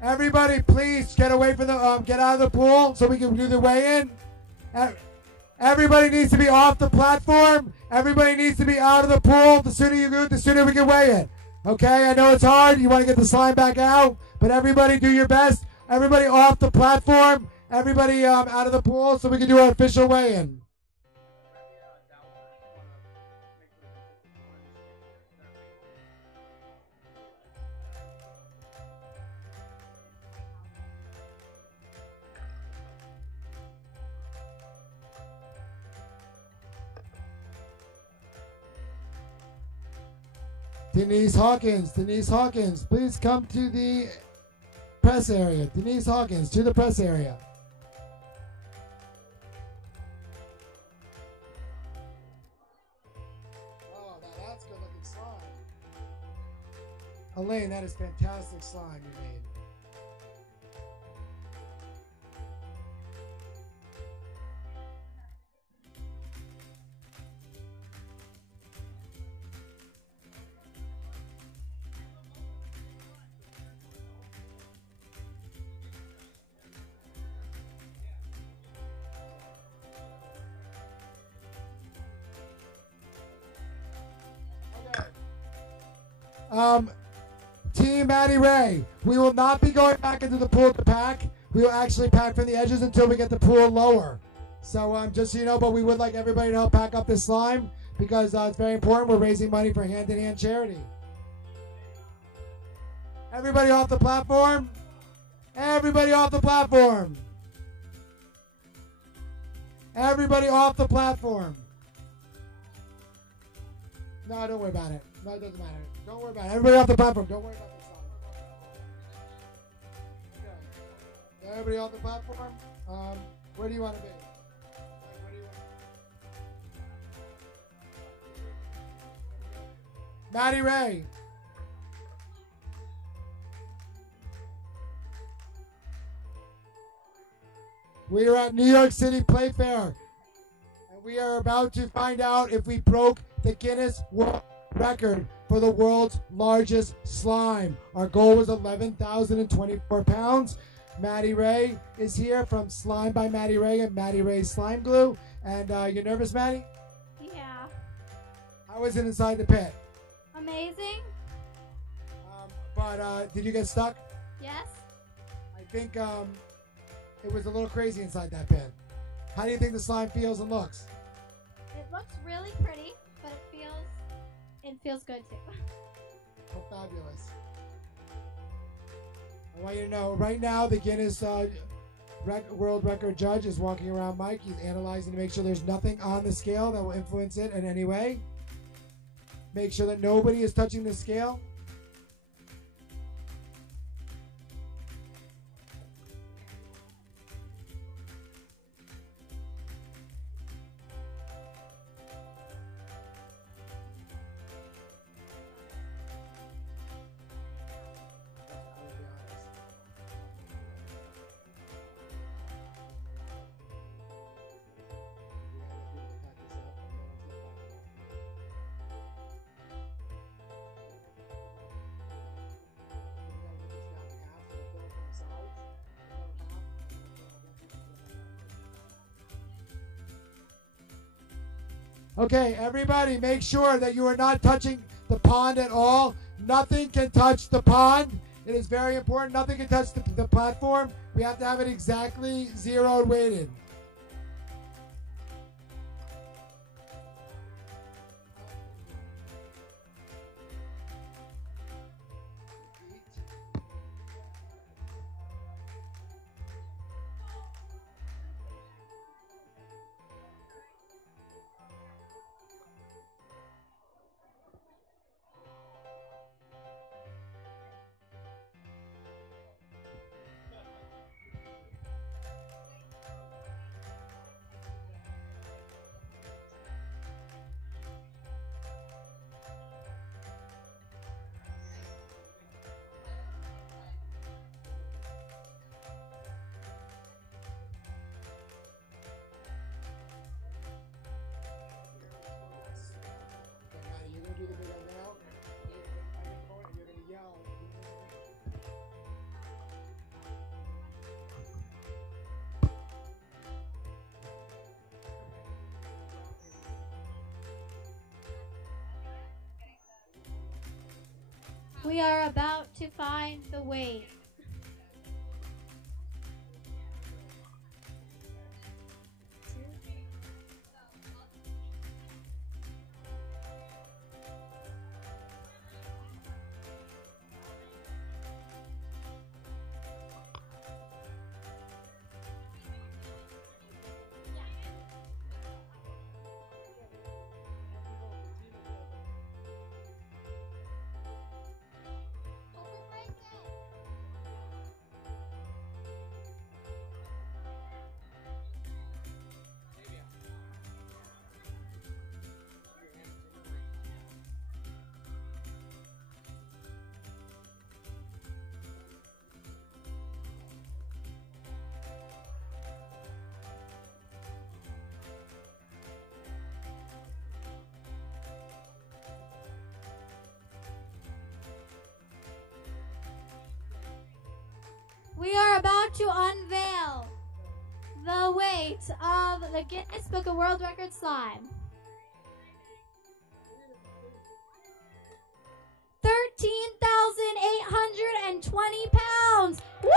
Everybody, please get away from the get out of the pool so we can do the weigh-in. Everybody needs to be off the platform. Everybody needs to be out of the pool. The sooner you do, the sooner we can weigh in. Okay, I know it's hard. You want to get the slime back out, but everybody do your best. Everybody off the platform. Everybody out of the pool so we can do our official weigh-in. Denise Hawkins, please come to the press area. Denise Hawkins, to the press area. Oh, now that's good looking slime. Elaine, that is fantastic slime you made. Team Maddy Rae, we will not be going back into the pool to pack. We will actually pack from the edges until we get the pool lower. So just so you know, but we would like everybody to help pack up this slime because it's very important. We're raising money for Hand in Hand charity. Everybody off the platform. Everybody off the platform. Everybody off the platform. No, don't worry about it. No, it doesn't matter. Don't worry about it. Everybody off the platform. Don't worry about the slime. Okay. Everybody off the platform. Where do you want to be? Where do you want? Maddy Rae. We are at New York City Playfair, and we are about to find out if we broke the Guinness World Record for the world's largest slime. Our goal was 11,024 pounds. Maddy Rae is here from Slime by Maddy Rae and Maddy Rae Slime Glue. And you nervous, Maddie? Yeah. How was it inside the pit? Amazing. But did you get stuck? Yes. I think it was a little crazy inside that pit. How do you think the slime feels and looks? It looks really pretty, but it feels good too. Oh, fabulous. I want you to know, right now, the Guinness World Record judge is walking around Mike. He's analyzing to make sure there's nothing on the scale that will influence it in any way. Make sure that nobody is touching the scale. Okay, everybody, make sure that you are not touching the pond at all. Nothing can touch the pond. It is very important. Nothing can touch the platform. We have to have it exactly zeroed weighted. We are about to find the weight. We are about to unveil the weight of the Guinness Book of World Records slime. 13,820 pounds. Woo!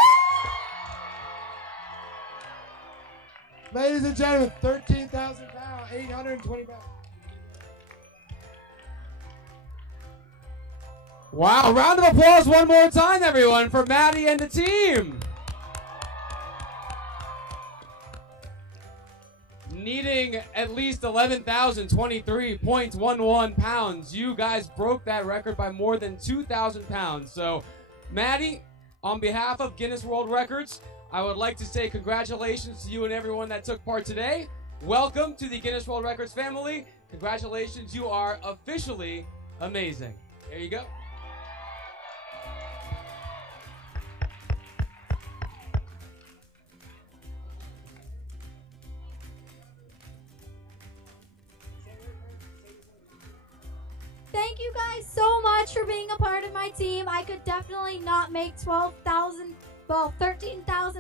Ladies and gentlemen, 13,000 pounds, 820 pounds. Wow, round of applause one more time, everyone, for Maddie and the team. Needing at least 11,023.11 pounds. You guys broke that record by more than 2,000 pounds. So, Maddie, on behalf of Guinness World Records, I would like to say congratulations to you and everyone that took part today. Welcome to the Guinness World Records family. Congratulations, you are officially amazing. There you go. Thank you guys so much for being a part of my team. I could definitely not make 13,000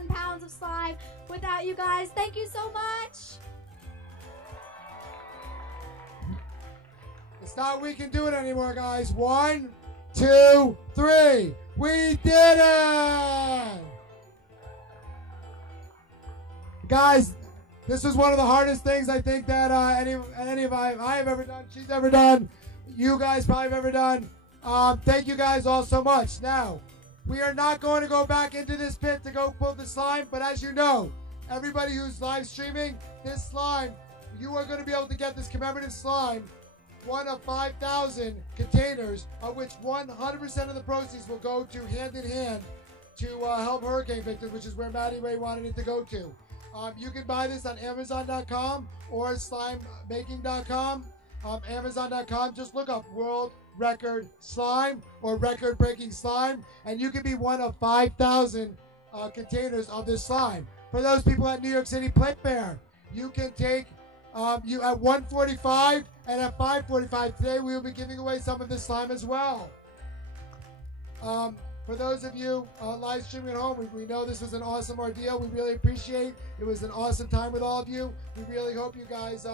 pounds of slime without you guys. Thank you so much. It's not we can do it anymore, guys. 1, 2, 3. We did it! Guys, this was one of the hardest things I think that I have ever done, she's ever done, you guys probably have ever done. Thank you guys all so much. Now, we are not going to go back into this pit to go pull the slime, but as you know, everybody who's live streaming, this slime, you are going to be able to get this commemorative slime, one of 5,000 containers, of which 100% of the proceeds will go to hand in hand to help hurricane victims, which is where Maddy Rae wanted it to go to. You can buy this on Amazon.com or slimemaking.com. Amazon.com, just look up World Record Slime or Record Breaking Slime, and you can be one of 5,000 containers of this slime. For those people at New York City Play Fair, you can take you at 1:45 and at 5:45 today. We will be giving away some of this slime as well. For those of you live streaming at home, we know this was an awesome ordeal. We really appreciate it. It was an awesome time with all of you. We really hope you guys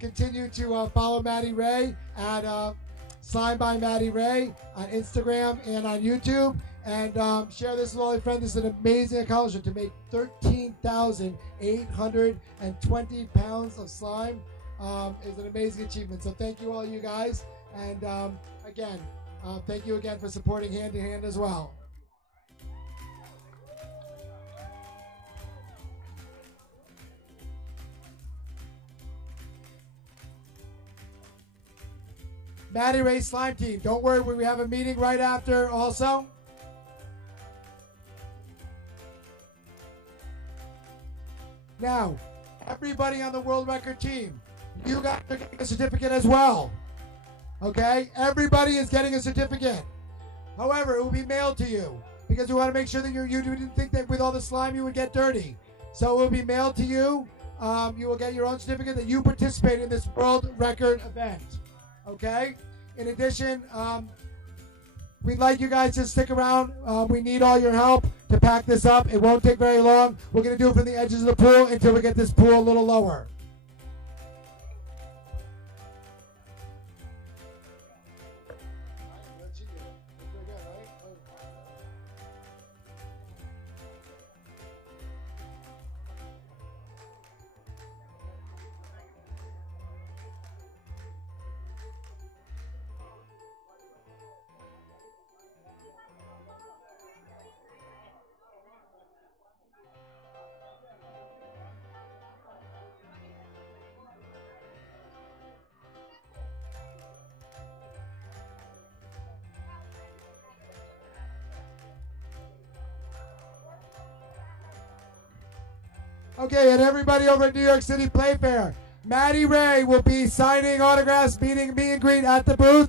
continue to follow Maddy Rae at Slime by Maddy Rae on Instagram and on YouTube. And share this with all your friends. This is an amazing accomplishment to make 13,820 pounds of slime. Is an amazing achievement. So thank you all you guys. And again, thank you again for supporting Hand in Hand as well. Maddy Rae Slime Team, don't worry, we have a meeting right after also. Now, everybody on the World Record team, you guys are getting a certificate as well. Okay? Everybody is getting a certificate. However, it will be mailed to you because we want to make sure that you didn't think that with all the slime you would get dirty. So it will be mailed to you. You will get your own certificate that you participated in this World Record event. Okay? In addition, we'd like you guys to stick around. We need all your help to pack this up. It won't take very long. We're going to do it from the edges of the pool until we get this pool a little lower. Okay, and everybody over at New York City Playfair, Maddy Rae will be signing autographs, meeting meet and greet at the booth.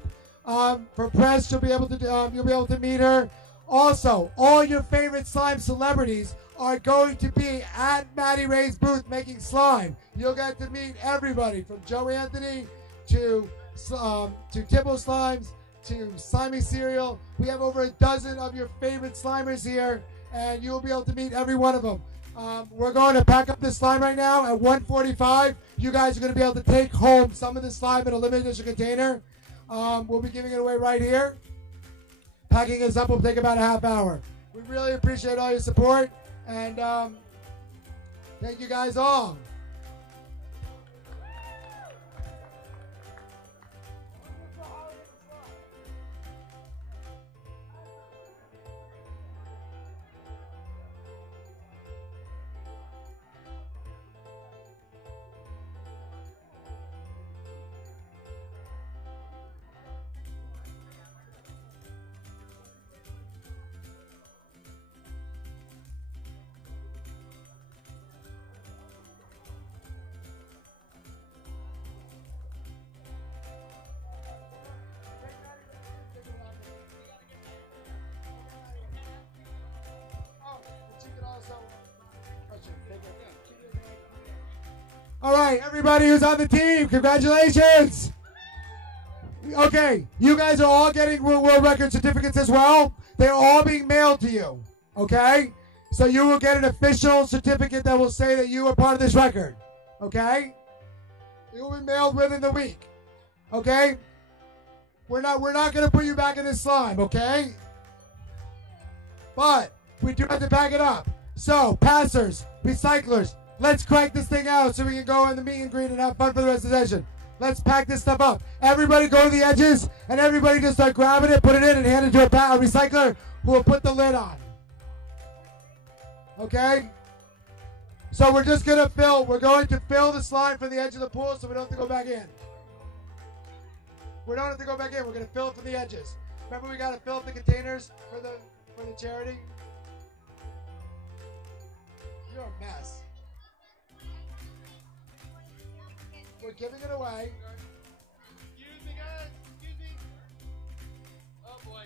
For press, you'll be able to meet her. Also, all your favorite slime celebrities are going to be at Maddy Rae's booth making slime. You'll get to meet everybody from Joe Anthony to Tibble Slimes to Slimy Cereal. We have over a dozen of your favorite Slimers here, and you'll be able to meet every one of them. We're going to pack up this slime right now at 1:45. You guys are going to be able to take home some of the slime in a limited edition container. We'll be giving it away right here. Packing this up will take about a half hour. We really appreciate all your support, and thank you guys all. All right, everybody who's on the team, congratulations. Okay, you guys are all getting world record certificates as well. They're all being mailed to you, okay? So you will get an official certificate that will say that you are part of this record, okay? It will be mailed within the week, okay? We're not going to put you back in this slime, okay? But we do have to back it up. So, passers, recyclers, let's crank this thing out so we can go in the meet and greet and have fun for the rest of the session. Let's pack this stuff up. Everybody go to the edges, and everybody just start grabbing it, put it in, and hand it to a recycler who will put the lid on. Okay? So we're just going to fill the slime from the edge of the pool so we don't have to go back in. We don't have to go back in. We're going to fill it from the edges. Remember, we got to fill up the containers for the charity? You're a mess. We're giving it away. Excuse me, guys. Excuse me. Oh, boy.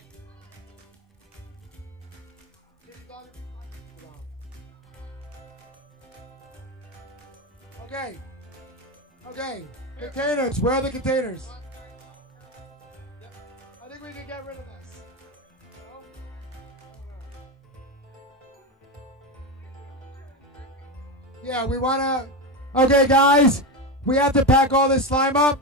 Okay. Okay. Containers. Where are the containers? I think we can get rid of this. Yeah, we want to... Okay, guys. We have to pack all this slime up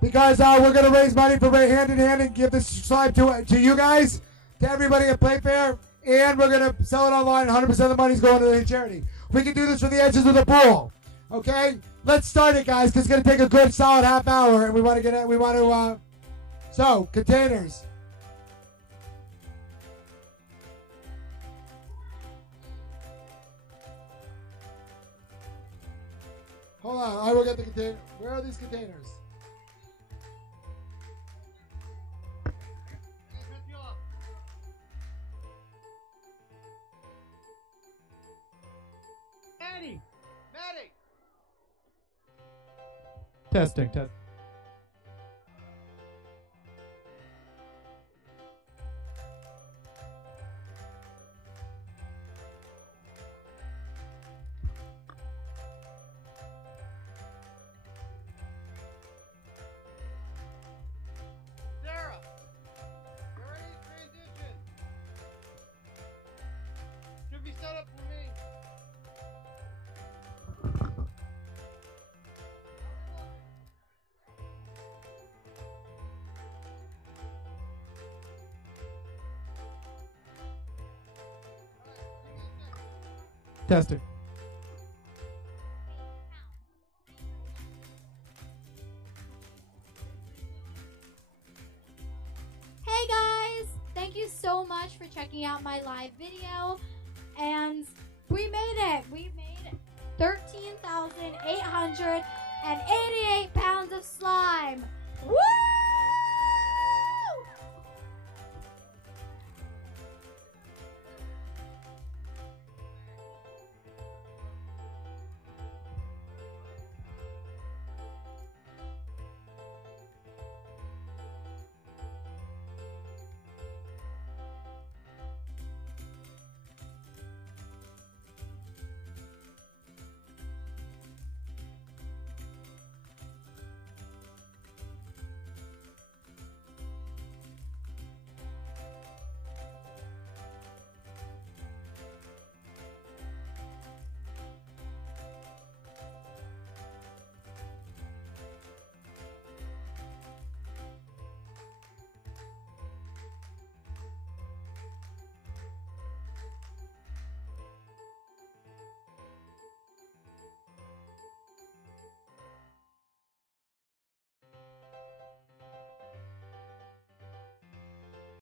because we're going to raise money for Hand in Hand and give this slime to you guys, to everybody at Playfair, and we're going to sell it online. 100% of the money is going to the charity. We can do this from the edges of the pool. Okay? Let's start it, guys, because it's going to take a good solid half hour, and we want to get it. So, containers. Hold on, I will get the container. Where are these containers? Maddie! Maddie! Testing. Sarah! You're ready to transition. Should be set up for me. Testing. Hey guys! Thank you so much for checking out my live video. And we made it! We made 13,888 pounds of slime.